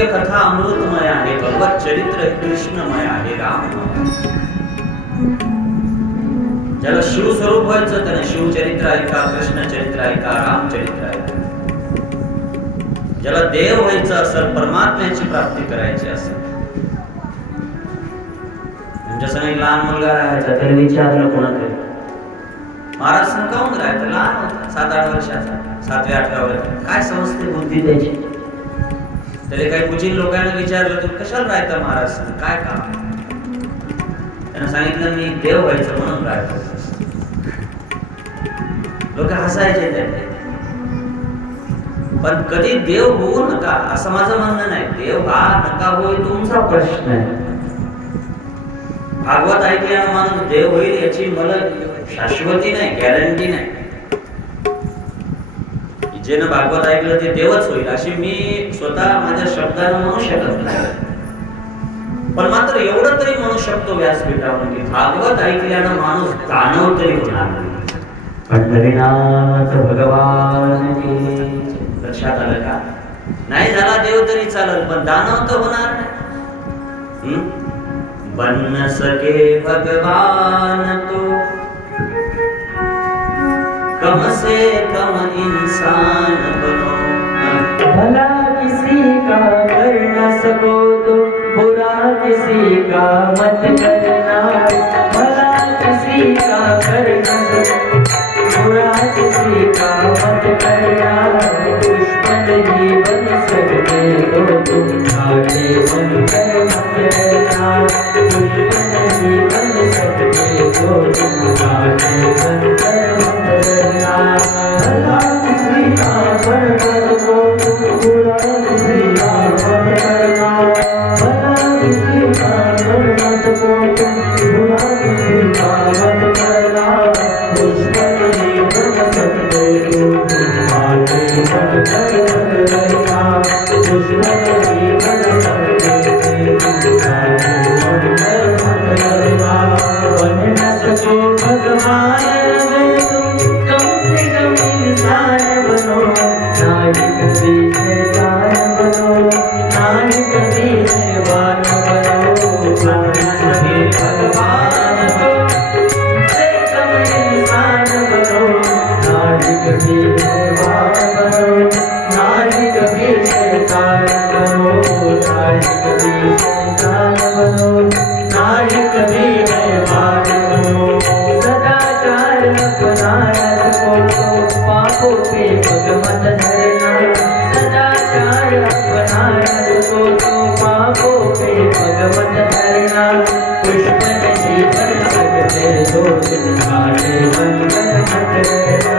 दिव्य कथा अमृतमय आहे, भगवत चरित्र कृष्णमय आहे, राममय. ज्याला शिवस्वरूप व्हायचं त्याने शिवचरित्र ऐका, कृष्ण चरित्र ऐका, रामचरित्र ऐका. ज्याला देव व्हायचं असेल, परमात्म्याची प्राप्ती करायची असेल, तुमच्या संग लहान मुलगा राहायचा, त्याने विचारलं कोणाकडे, महाराज संकावून राहायचं, लहान होता 7-8 वर्षाचा, 7व्या-8व्या वर्षाचा, काय समजते बुद्धी त्याची. त्याला काही कुचिन लोकांना विचारलं, तू कशाला राहायचं महाराज, काय काम. त्यानं सांगितलं मी देव व्हायचं म्हणून राहायचं. लोक हसायचे त्याने. पण कधी देव होऊ नका असं माझं म्हणणं नाही. देव हा नका होय तुमचा प्रश्न आहे. भागवत ऐकल्यानं माणूस देव होईल याची मला शाश्वती नाही, गॅरंटी नाही. जेनं भागवत ऐकलं ते देवच होईल अशी मी स्वतः माझ्या शब्दानं म्हणू शकत नाही. पण मात्र एवढं तरी म्हणू शकतो व्यासपीठावरून की भागवत ऐकल्यानं माणूस दानव तरी होणार नाही. पंढरीनाथ भगवान की. लक्षात आलं का? नाही झाला देव तरी चालेल पण दानव तर होणार नाही. बन सके भगवान तो कम से कम इंसान बनो. भला किसी का कर न सको तो बुरा किसी का मत करना. भला किसी का कर न सको बुरा किसी का मत करना. दुश्मन ही बन सकते तो तुम आगे बनकर मत रहना. दुश्मन ही बन सकते तो तुम आगे बनकर मत रहना. भला किसी का कर न सको बुरा किसी का मत करना. भला किसी का कर न सको बुरा किसी का मत करना. दुश्मन ही बन सकते तो तुम आगे बनकर मत रहना. दुश्मन ही बन सकते तो तुम आगे बनकर मत रहना. बन न सको भगवान में तुम कम से कम इंसान बनो. नारी कभी शैतान बनो. नारी कभी हैवान बनो. बन न सके भगवान को से कम इंसान बनो. नारी कभी हैवान बनो. नारी कभी शैतान बनो. नारी कभी शैतान बनो. नारी कभी हैवान बनो. सदाचार अपनाया सको तो पापों पे पग मत धरना. सदाचार अपनाया सको तो पापों पे पग मत धरना. पुष्प नहीं बन सकते तो तुम आगे बनकर मत रहना.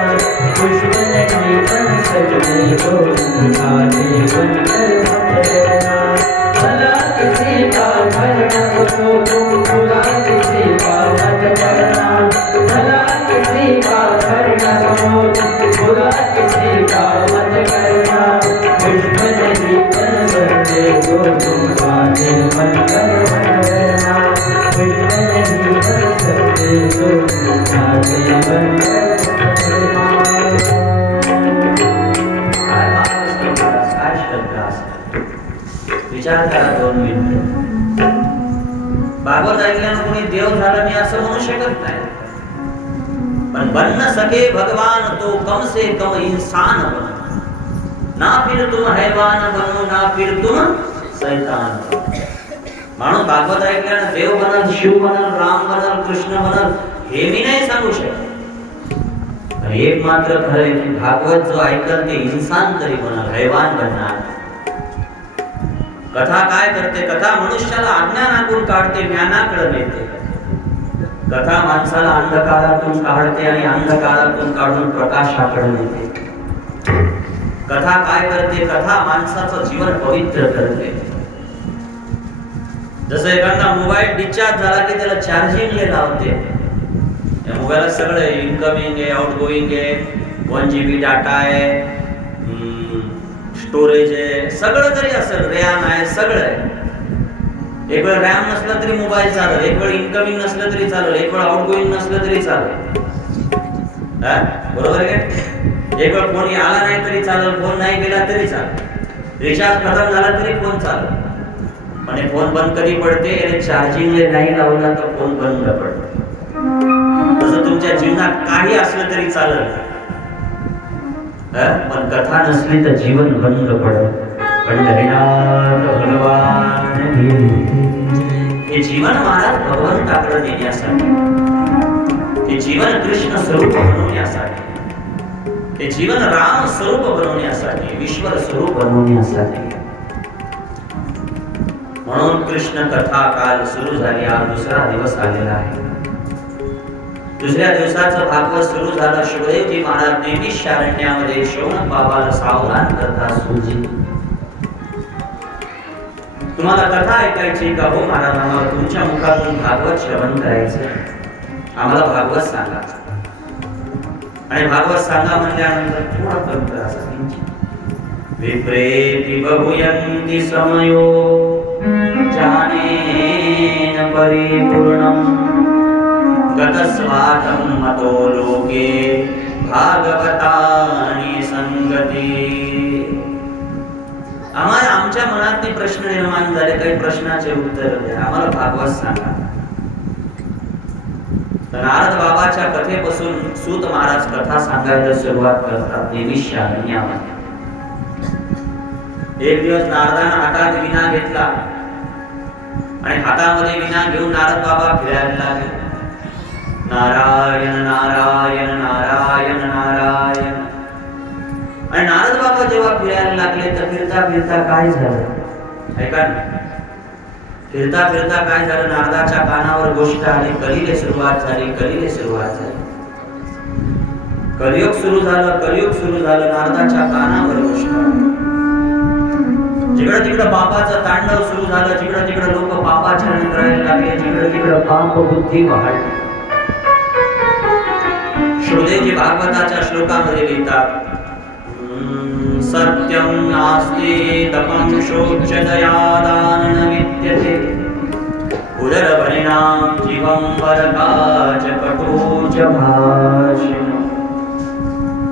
पुष्प नहीं बन सकते तो तुम आगे बनकर मत रहना. भला किसी का कर न सको तुम बुरा किसी का मत करना. भला किसी का कर न सको तुम बुरा किसी का मत करना. पुष्प नहीं बन सकते तो तुम आगे बनकर मत रहना. पुष्प नहीं बन सकते तो तुम आगे बनकर मत रहना. विचार करा 2 मिनिट. भागवत ऐकल्यानं कोणी देव झालं मी असं म्हणू शकत नाही. पण बन न सके भगवान तो कम से कम इंसान बनो. ना फिर तुम हैवान बनो ना फिर तुम शैतान बनो. माणूस भागवत ऐकल्यानं देव बनल, शिव बनल, राम बनल, कृष्ण बनल हे मी नाही सांगू शकत. पण एक मात्र खरं आहे की भागवत जो ऐकल ते इंसान तरी बनल, हैवान बनणार. कथा काय करते? कथा मनुष्याला अज्ञानातून काढते, ज्ञानाकडे नेते. कथा माणसाला अंधकारातून काढते आणि अंधकारातून काढून प्रकाशाकडे नेते. कथा काय करते? कथा माणसाचं जीवन पवित्र करते. जसं एखादा मोबाईल डिस्चार्ज झाला की त्याला चार्जिंगला लावते. या मोबाईलला सगळं इनकमिंग आहे, आउटगोइंग आहे, 1 GB डाटा आहे, स्टोरेज आहे, सगळं जरी असेल, रॅम आहे, सगळं आहे. एक वेळ रॅम नसला तरी मोबाईल चालेल, एक वेळ इनकमिंग नसलं तरी चालेल, एक वेळ आउटगोइंग नसलं तरी चालेल. बरोबर आहे? एक वेळ फोन आला नाही तरी चालेल, फोन नाही गेला तरी चालेल. रिचार्ज खतम झाला तरी फोन चालू, पण फोन बंद कधी पडते, आणि चार्जिंगला नाही लावला तर फोन बंद पडतो. तसं तुमच्या जीवनात काही असलं तरी चालेल, पण कथा नसली तर जीवन बंद पडत. पंढरीनाथ भगवान हे जीवन महाराज भगवंताकडे नेण्यासाठी, हे जीवन कृष्ण स्वरूप बनवण्यासाठी, हे जीवन राम स्वरूप बनवण्यासाठी, ईश्वर स्वरूप बनवण्यासाठी. म्हणून कृष्ण कथा काल सुरू झाली, आज दुसरा दिवस आलेला आहे. दुसऱ्या दिवसाचं भागवत सुरू झालं. शुभदेवजी महाराज नेहमी शारण्यामध्ये शौनक बाबाला सावधान करतात, सुजी तुम्हाला कथा ऐकायची का? हो महाराज, आम्हाला तुमच्या मुखातून भागवत श्रवण करायचं, आम्हाला भागवत सांगा. आणि भागवत सांगा म्हणल्यानंतर थोडा परंपरा विप्रेति बहुयन्ति समयो जानेन परिपूर्णं गतस्वातं मतो लोके भागवतानि संगती. आम्हाला आमच्या मनात प्रश्न निर्माण झाले, काही प्रश्नाचे उत्तर द्या, आम्हाला भागवत सांगा. नारद बाबाच्या कथेपासून सूत महाराज कथा सांगायला सुरुवात करतात. नेहमी शारण्यामध्ये एक दिवस नारदानं हातात विना घेतला आणि हातामध्ये विना घेऊन नारद बाबा फिरायला लागले. नारायण नारायण नारायण नारायण. आणि नारद बाबा जेव्हा फिरायला लागले तर फिरता फिरता काय झालं ऐका ना, फिरता फिरता काय झालं, नारदाच्या कानावर गोष्ट आली, कलिले सुरुवात झाली, कलिले सुरुवात झाली. कलियुग सुरू झालं, कलियुग सुरू झालं. नारदाच्या कानावर गोष्ट आली. जिकडं तिकडं पापाचं तांडव सुरू झालं, जिकडं तिकडं लोक पापाचरण करायला लागले, जिकडं तिकडं पाप बुद्धी वाढली. शुभदेवजी भागवताच्या श्लोकामध्ये लिहितात, सत्यं नास्ति तपं शोच्य दयादान न विद्यते उदरभरिणां जीवं वरकाच कटोच भाषिण.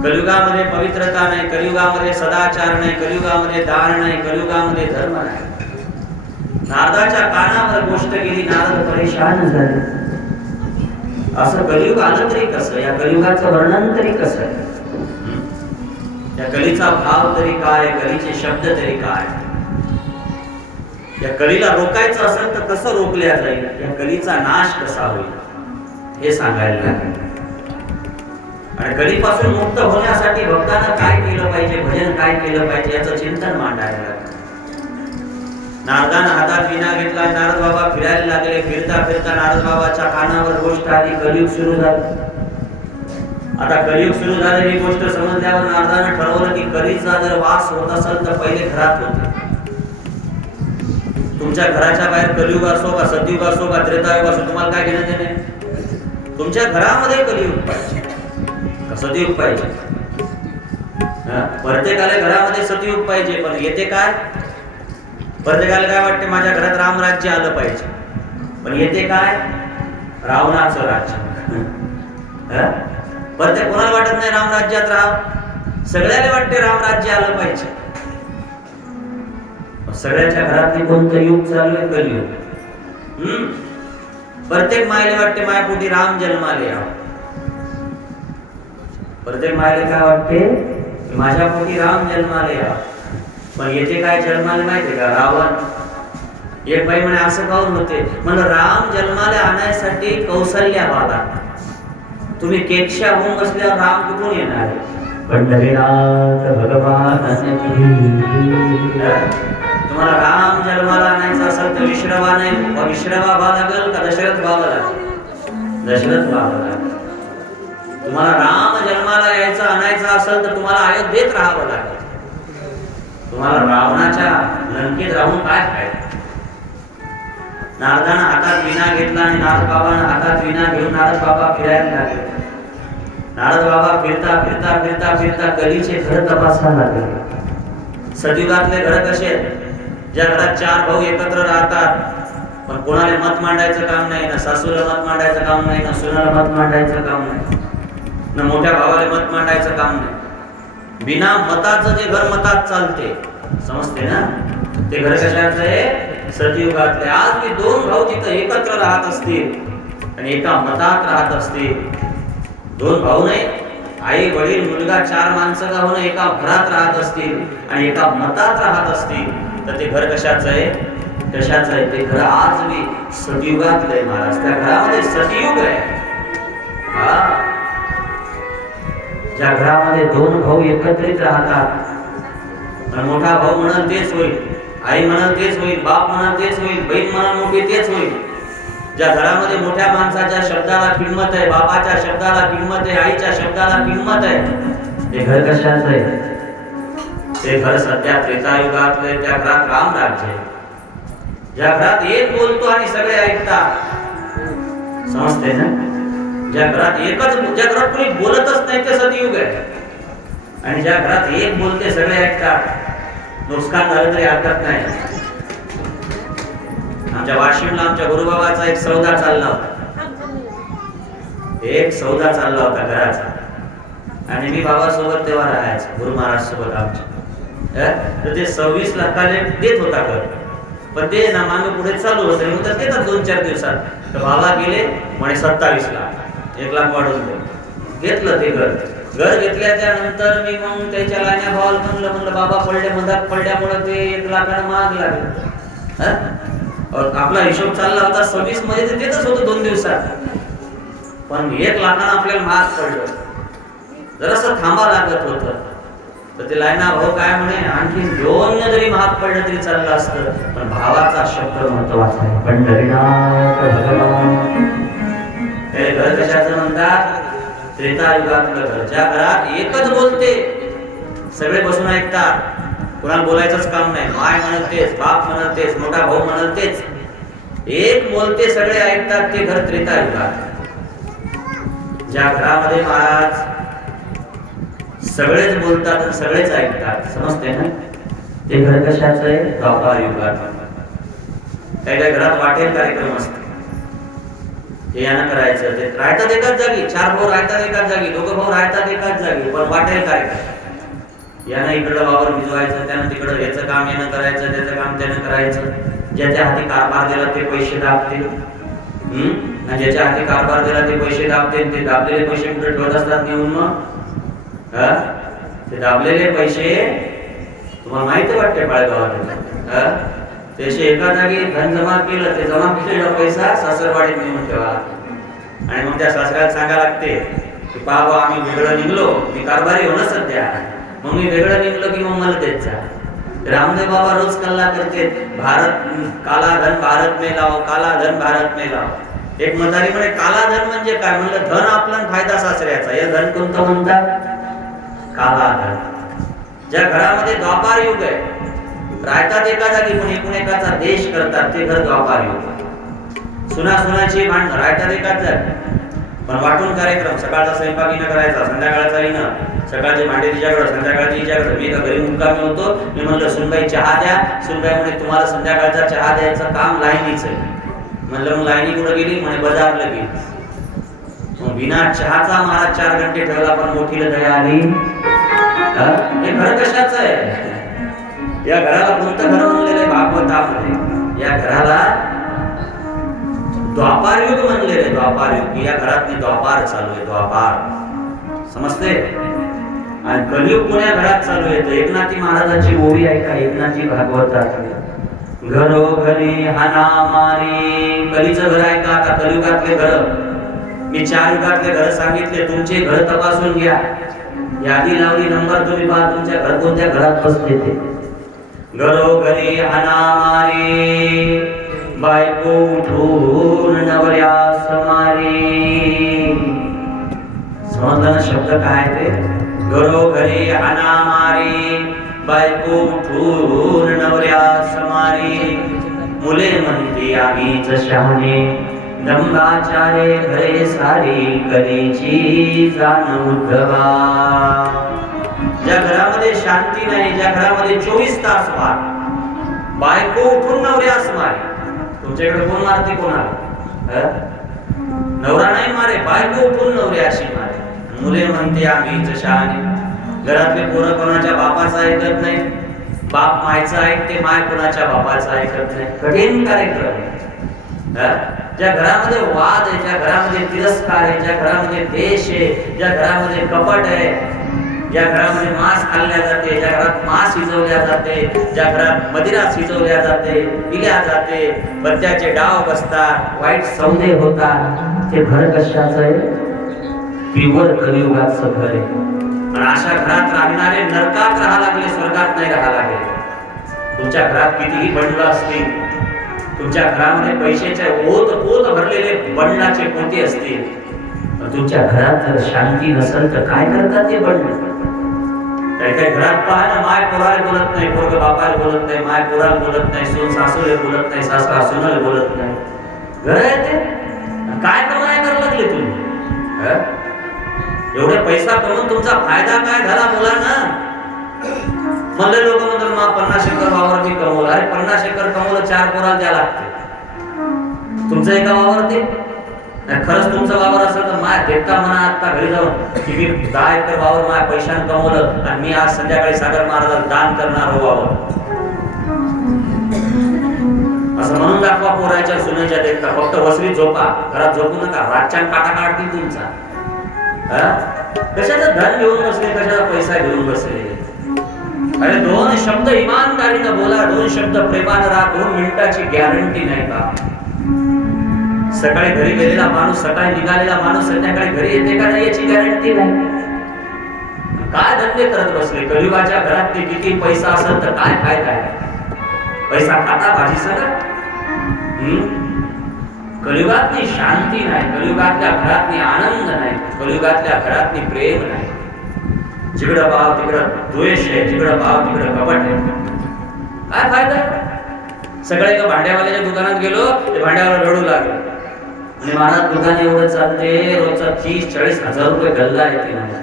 कलियुगामध्ये पवित्रता नाही, कलियुगामध्ये सदाचार नाही, कलियुगामध्ये दान नाही, कलियुगामध्ये धर्म नाही. नारदाच्या कानावर गोष्ट गेली, नारद परेशान झाले. असं कलियुग आलं तरी कसं, या कलियुगाचं वर्णन तरी कसं, या कलीचा भाव तरी काय, कलीचे शब्द तरी काय. या कलीला रोखायचं असेल तर कसं रोखल्या जाईल, या कलीचा नाश कसा होईल हे सांगायला लागेल. आणि कलीपासून मुक्त होण्यासाठी भक्तांना काय केलं पाहिजे, भजन काय केलं पाहिजे याचं चिंतन मांडायला लागेल. नारदानं हातात विना घेतला, नारद बाबा फिरायला लागले. फिरता फिरता नारद बाबाच्या कानावर गोष्ट आली, कलियुग सुरू झालं. आता कलियुग सुरू झालं ही गोष्ट समजल्यावर नारदानं ठरवलं की कलीचा जर वास होत असेल तर पहिले घरात होते. तुमच्या घराच्या बाहेर कलियुग असो का सतयुग असो का त्रेतायुग असो, तुम्हाला काय घेणं देणे, तुमच्या घरामध्ये कलियुग पाहिजे का सतयुग पाहिजे. प्रत्येकाला घरामध्ये सतयुग पाहिजे, पण येते काय, प्रत्येकाला काय वाटते माझ्या घरात रामराज्य आलं पाहिजे, पण येते काय रावणाचं राज्य. प्रत्येक कोणाला वाटत नाही रामराज्यात राहावं, सगळ्याला वाटते रामराज्य आलं पाहिजे. सगळ्याच्या घरातले कोणतं युग चालू आहे, कलियुग. प्रत्येक मायला वाटते मायपोटी राम जन्माले यावं. प्रत्येक मायला काय वाटते माझ्या पोटी राम जन्माले यावं, पण येते काय जन्माले माहितीये का, रावण. एक बाई म्हणे असं काऊन होते, म्हणलं राम जन्माला आणण्यासाठी कौशल्या बाला, तुम्ही केकशा होऊन बसल्यावर राम कुठून येणार. पंढरीनाथ भगवान तुम्हाला राम जन्माला आणायचा असेल तर विश्रवा नाही, विश्रवा व्हावं लागेल का दशरथ व्हावं लागेल, दशरथ व्हावं लागेल. तुम्हाला राम जन्माला यायचा आणायचा असेल तर तुम्हाला अयोध्येत राहावं लागेल. तुम्हाला रावणाच्या लंकेत राहून काय फायदा. नारदानं हातात विना घेतला आणि नारद बाबानं हातात विना घेऊन नारद बाबा फिरायला लागले. नारद बाबा फिरता फिरता फिरता फिरता कलीचे घर तपासायला लागले. सतयुगातले घर कसे आहेत, ज्या घरात चार भाऊ एकत्र राहतात पण कोणाला मत मांडायचं काम नाही, ना सासूला मत मांडायचं काम नाही, ना सुनाला मत मांडायचं काम नाही, ना मोठ्या भावाला मत मांडायचं काम नाही. बिना मताचं जे घर मतात चालते समजते ना? ते घर कशाचं आहे? सतयुगातले. आज मी दोन भाऊ तिथं एकत्र राहत असतील आणि एका मतात राहत असतील, दोन भाऊ नाही, आई वडील मुलगा चार माणसं का होणं एका घरात राहत असतील आणि एका मतात राहत असतील, तर ते घर कशाचं आहे? कशाचं आहे? ते घर आज मी सतयुगातलं आहे महाराज. त्या घरामध्ये सतयुग आहे. हा, ज्या घरामध्ये दोन भाऊ एकत्रित राहतात, मोठा भाऊ म्हणाल तेच होईल, आई म्हणाल तेच होईल, बाप म्हणाल तेच होईल, बहीण म्हणाल मोठी तेच होईल. ज्या घरामध्ये मोठ्या माणसाच्या शब्दाला किंमत आहे, बापाच्या शब्दाला किंमत आहे, आईच्या शब्दाला किंमत आहे, ते घर कशाचं आहे? ते घर सध्या त्रेतायुगातले. त्या घरात राम राज्य आहे. ज्या घरात एक बोलतो आणि सगळे ऐकतात, समजते ना? ज्या घरात ज्या घरात कोणी बोलतच नाही ते सतयुग आहे. आणि ज्या घरात एक बोलते सगळे ऐकतात, नुकसान झालं तरी हरकत नाही. आमच्या वाशिमला आमच्या गुरुबाबाचा एक सौदा चालला होता, एक सौदा चालला होता घराचा, आणि मी बाबासोबत तेव्हा राहायचो, गुरु महाराज सोबत आमच्या. तर ते 26 लाखाले देत होता घर, पण ते ना मागे पुढे चालू होते, मग तर देतात 2-4 दिवसात. तर बाबा गेले म्हणे 27 लाख, 1 लाख वाढवून घेतलं ते घर. घर घेतल्याच्या नंतर मी मग त्याच्या लाईन्या भावाला म्हणलं बाबा मधात पडल्यामुळे ते 1 लाखानं महाग लागेल. आपला हिशोब चालला होता 26 मध्ये ते देतच होतं 2 दिवसात, पण 1 लाखानं आपल्याला महाग पडलं. जरासं थांबा लागत होतं. तर ते लाईना भाऊ काय म्हणे, आणखी 2 जरी महाग पडलं तरी चाललं असतं, पण भावाचा शब्द महत्वाचा आहे. पंढरीनाथ भगवान. ते घर कशाचं म्हणतात? त्रेतायुगातलं घर. ज्या घरात एकच बोलते, सगळे बसून ऐकतात, कुणाला बोलायचंच काम नाही, माय म्हणतेच, बाप म्हणतेच, मोठा भाऊ म्हणतेच, एक बोलते सगळे ऐकतात, ते घर त्रेतायुगात. ज्या घरामध्ये महाराज सगळेच बोलतात आणि सगळेच ऐकतात, समजते ना? ते घर कशाचं आहे? द्वापार युगात. काही घरात वाटेल कार्यक्रम असतो, हे यानं करायचं, ते राहतात एकाच जागी, 4 भाऊ राहतात एकाच जागी, 2 भाऊ राहतात एकाच जागी, पण वाटेल कार्यक्रम. यानं इकडं वावर भिजवायचं, त्यानं तिकडं याचं काम यानं करायचं, त्याचं काम त्यानं करायचं. ज्याच्या हाती कारभार दिला ते पैसे दाबते, आणि ज्याच्या हाती कारभार दिला ते पैसे दाबते. ते दाबलेले पैसे कुठे ठेवत असतात नेऊन? मग ते दाबलेले पैसे तुम्हाला माहिती वाटते पाळगावात, त्याचे एका जागी धन जमा केलं, ते जमा केलेला पैसा सासरवाडीत नेऊन ठेवा, आणि मग त्या सासऱ्याला सांगा लागते की बाबा आम्ही वेगळं निघलो, मी कारभारी हो ना सध्या, मग मी वेगळं निघलो की मग मला देत जा. रामदेव बाबा रोज कल्ला करते, भारत काला धन भारत में लाओ, काला धन भारत में लाओ. एक म्हातारी म्हणे काला धन म्हणजे काय? म्हणलं धन आपला फायदा सासऱ्याचा. हे धन कोणतं म्हणतात? काला धन. ज्या घरामध्ये द्वापार युग आहे, राहतात एका जागी पण एकूण एकाचा देश करतात, ते घर द्वापार युग. सुनाची भांडणं राहतात एकाच जागी, पण वाटून कार्यक्रम. सकाळचा स्वयंपाक हिनं करायचा, संध्याकाळचा हिनं, सकाळचे भांडे तिच्याकडं, संध्याकाळची हिच्याकडं. मी एका घरी मुक्कामी होतो, मी म्हणलं सुनबाई चहा द्या. सुनबाई म्हणे तुम्हाला संध्याकाळचा चहा द्यायचं काम लाईनीच आहे. म्हणलं मग लाईनी कुठं गेली? म्हणे बाजारला गेली. मग बिना चहाचा महाराज 4 घंटे ठेवला, पण मोठीला दया आली. हे घर कशाचं आहे? या घराला कोणतं घर म्हणलेलं आहे भागवतामध्ये? या घराला द्वापार युग म्हणलेलं आहे. द्वापार युग. या घरात द्वापार चालू आहे, द्वापार, समजते? आणि कलियुग कोण्या घरात चालू आहे? तर एकनाथी महाराजांची ओवी ऐका, एकनाथी भागवतात. घरोघरी हाना मारी. कलीचं घर आहे का? आता कलियुगातले घर मी 4 युगातले घर सांगितले, तुमचे घर तपासून घ्या. यादी लावली, नंबर तुम्ही पहा तुमच्या घर कोणत्या घरात बसते ते. घरोघरी हाना मारी, बायको उठून नवऱ्यास मारी. समजलं ना शब्द काय ते? घरोघरी हाना मारी, बायको उठून नवऱ्यास मारी. मुले म्हणते आम्हीच शहाणे, दंबाचारे घरे सारी, कलीची जाण उद्धवा. ज्या घरामध्ये शांती नाही, ज्या घरामध्ये 24 तास वार, बायको उठून नवऱ्यास मारे. तुमच्याकडे कोण मारते कोणाला? नवरा नाही मारे, बायको उठून नवऱ्याशी मारे. मुले म्हणते आम्हीच शहाणे. घरातले पोरं कोणाच्या बापाचा ऐकत नाही, बाप मायचं ऐकते, माय कुणाच्या बापाचं ऐकत नाही. कठीण कार्यक्रम आहे. ज्या घरामध्ये वाद आहे, ज्या घरामध्ये तिरस्कार आहे, ज्या घरामध्ये द्वेष आहे, ज्या घरामध्ये कपट आहे, ज्या घरामध्ये मांस खाल्ल्या जाते, ज्या घरात मांस शिजवल्या जाते, ज्या घरात मदिरा शिजवल्या जाते, पिल्या जाते, बत्त्याचे डाव बसतात, वाईट सौदे होतात, ते घर कशाचं आहे? पिवर कलियुगाचं घर आहे. आणि अशा घरात राहणारे नरकात राहा लागले, स्वर्गात नाही राहा लागले. तुमच्या घरात कितीही बंड असतील, तुमच्या घरामध्ये पैशाचे ओत पोत भरलेले बंडाचे पोते असतील, पण तुमच्या घरात जर शांती नसेल तर काय करतात ते बंड? काही काही घरात पहा ना, माय पोराला बोलत नाही, पोरग बापाला बोलत नाही, माय पोराला बोलत नाही, सून सासूला बोलत नाही, सासरा सुनाला बोलत नाही. घर आहे ते. काय कमाई करायला लागले तुम्ही? एवढे पैसा कमवून तुमचा फायदा काय झाला? बोला ना. म्हणले लोक म्हणतात मा 50 एकर वावर मी कमवलं. अरे 50 एकर कमवलं, 4 पोराला द्या लागते. तुमचं एका वावर ते खरंच तुमचं वावर असेल तर माय देता म्हणा आता घरी जाऊन की मी 10 एकर वावर माझ्या पैशाने कमवलं आणि मी आज संध्याकाळी सागर महाराजाला दान करणार हो वावर, असं म्हणून दाखवा पोराच्या सुनेच्या देखता. फक्त वसरीत झोपा, घरात झोपू नका, रातच्या काटा काढतील तुमचा. कशाचं धन घेऊन बसले, कशाचा पैसा घेऊन बसले? अरे 2 शब्द इमानदारीनं बोला, 2 शब्द प्रेमानं राहा, 2 मिनिटाची गॅरंटी नाही का? सकाळी घरी गेलेला माणूस, सकाळी निघालेला माणूस संध्याकाळी घरी येते का नाही याची गॅरंटी नाही. काय धंदे करत बसले? कलियुगाच्या घरात ते किती पैसा असेल तर काय फायदा आहे? पैसा खाता भाजी सगळं. कलियुगातली शांती नाही, कलियुगातल्या घरातली आनंद नाही, कलियुगातल्या घरातली प्रेम नाही. जिकडं भाव तिकडं द्वेष आहे, जिकडं भाव तिकडं कपट आहे. काय फायदा? सगळे एका भांड्यावाल्याच्या दुकानात गेलो, ते भांड्यावाला रडू लागले आणि महाराज दुकान एवढं चालते, रोजचा 30-40 हजार रुपये गल्ला येते मला.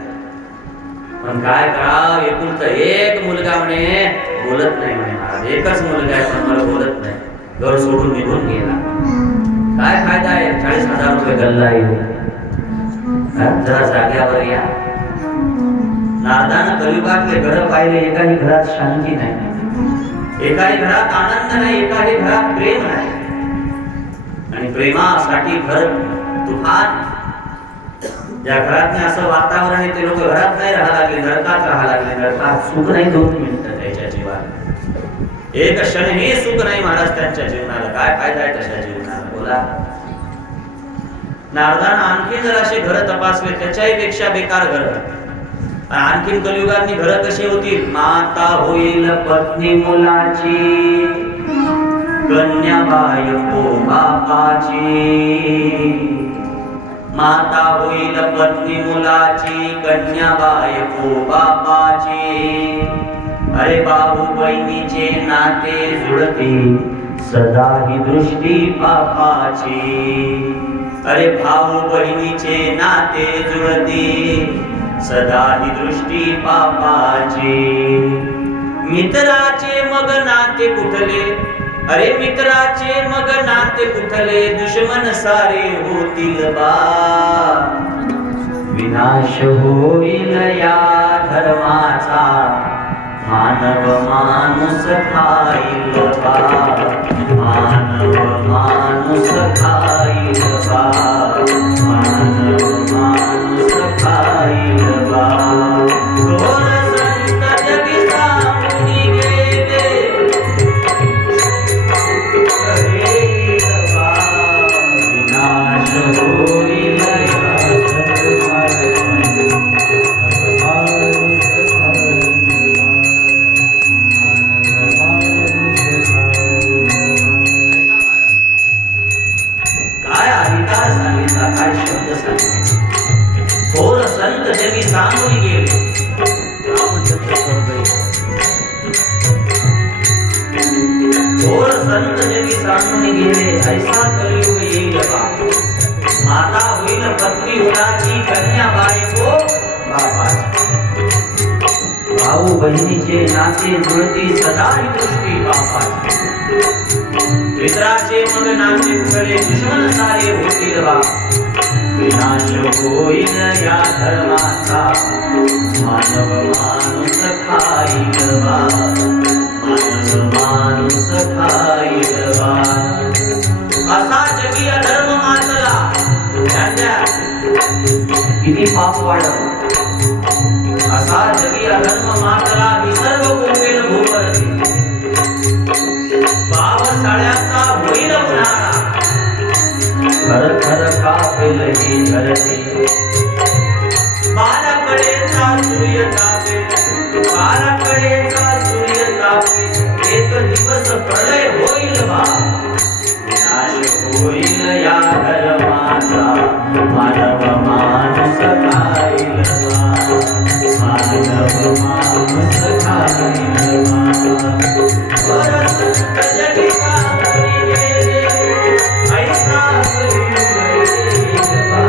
पण काय करावं? एकुलता एक मुलगा म्हणे बोलत नाही म्हणे महाराज, एकच मुलगा आहे पण मला बोलत नाही, घर सोडून निघून गेला. काय फायदा आहे 40 हजार रुपये गल्ला येऊ? जरा जाग्यावर या. नारदानं कलियुगातले घर पाहिले, एकाही घरात शांती नाही, एकाही घरात आनंद नाही, एकाही घरात प्रेम नाही. आणि प्रेमासाठी घर तुफान. ज्या घरात असं वातावरण आहे ते लोक घरात नाही राहा लागले, नरकात राहा लागले. नरकात सुख नाही 2 मिनिटं त्याच्या जीवात, एक क्षणही सुख नाही महाराज त्यांच्या जीवनाला. काय फायदा आहे तशा जीवनाला? बोला. नारदानं आणखी जर असे घर तपासले, त्याच्याही पेक्षा बेकार घर. आणखीन कलियुगातली घरं कशी होतील? माता होईल पत्नी मुलाची, कन्या बायको बापाची. माता होईल पत्नी मुलाची, कन्या बायको बापाची. अरे भाऊ बहिणीचे नाते जुळते, सदा ही दृष्टी बापाची. अरे भाऊ बहिणीचे नाते जुळते, सदा ही दृष्टी बापाची. मित्राचे मग नाते कुठले? अरे मित्राचे मग नाते कुठले? दुश्मन सारे होतील बा. विनाश होईल या धर्माचा, मानव माणूस खाईल बा. मानव माणूस खाईल बा. मानव माणूस खाईल बा. थोर संत जगी सांगून गेले, करेल बा. विनाश होईल या काय अधिकार सांगितला, काय शब्द सांगितला. थोर संत जगी सांगून गेले. थोर संत जगी सांगून गेले, ऐसा कलियुग येईल बा. माता होईल पत्नी मुलाची, कन्या बायको बापाची. भाऊ बहिणीचे नाते जुळती, सदा ही दृष्टी बापाची. मित्राचे मग नाते कुठले? दुश्मन सारे होतील बा. विनाश होईल या धर्माचा, मानव माणूस खाईल बा. माणूस खाईल बा. असा जगी अधर्म मातला. किती पाप वाढलं. असा जगी अधर्म मातला निसर्ग कोपेल भूवरती. पावसाळ्याचा होईल उन्हाळा. थर थर कापेल ही धरती. बाराकडेचा सूर्य तापेल. बाराकडेचा सूर्य तापेल. एक दिवस प्रलय होईल बा. विनाश होईल या धर्माचा. मानव माणूस खाईल बा. मानव माणूस खाईल बा. परसंत जगी कापरी गेले. ऐसा कलियुग बा.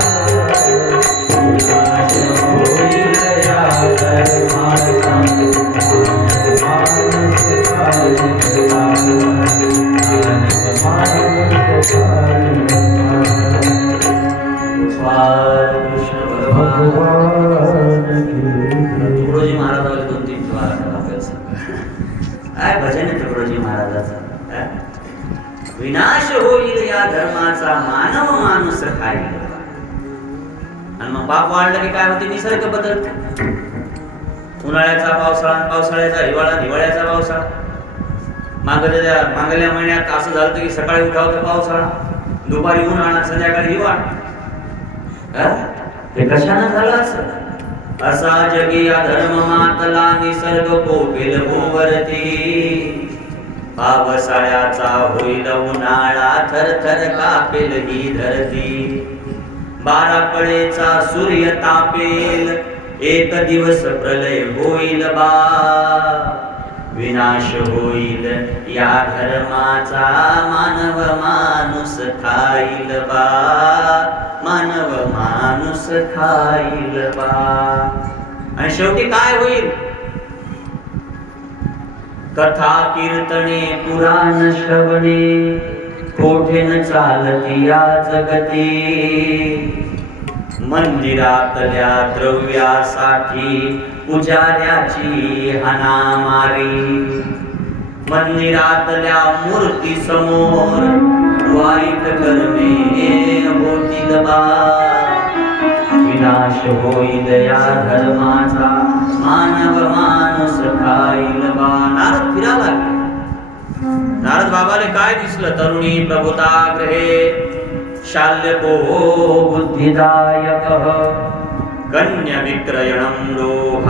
विनाश होईल या धर्माचा. माणूस खाईल बा. तुकडोजी महाराजाला 2-3 काय भजन आहे तुकडोजी महाराजाचं. विनाश होईल या धर्माचा. मानव माणूस खाईल. आणि मग पाप वाढलं की काय होते. निसर्ग बदलतो. उन्हाळ्याचा पावसाळा, पावसाळ्याचा हिवाळा, हिवाळ्याचा पावसाळा. मागल्या महिन्यात असं झालं की सकाळी उठाव तर पावसाळा, दुपारी उन्हाळा, संध्याकाळी हिवाळा. हे कशानं झालं असं. असा जगी अधर्म मातला निसर्ग कोपेल भूवरती. पावसाळ्याचा होईल उन्हाळा. थर थर कापेल ही धरती. बाराकडेचा सूर्य तापेल. एक दिवस प्रलय होईल बा. विनाश होईल या धर्माचा. मानव माणूस खाईल बा. मानव माणूस खाईल बा. आणि शेवटी काय होईल. कथा कीर्तने पुराण श्रवणे. कोठेन चालती या जगती. मंदिरातल्या द्रव्यासाठी पुजाऱ्याची हाणामारी. मंदिरातल्या मूर्ती समोर वाईट कर्मे होतील बा. विनाश होईल या धर्माचा. मानव माणूस खाईल बा. नारद फिरायला लागले. नारद बाबाले काय दिसलं. तरुणी प्रभुताग्रहे. शाल्यको बुद्धिदायकः. कन्या विक्रयणं लोहादमं.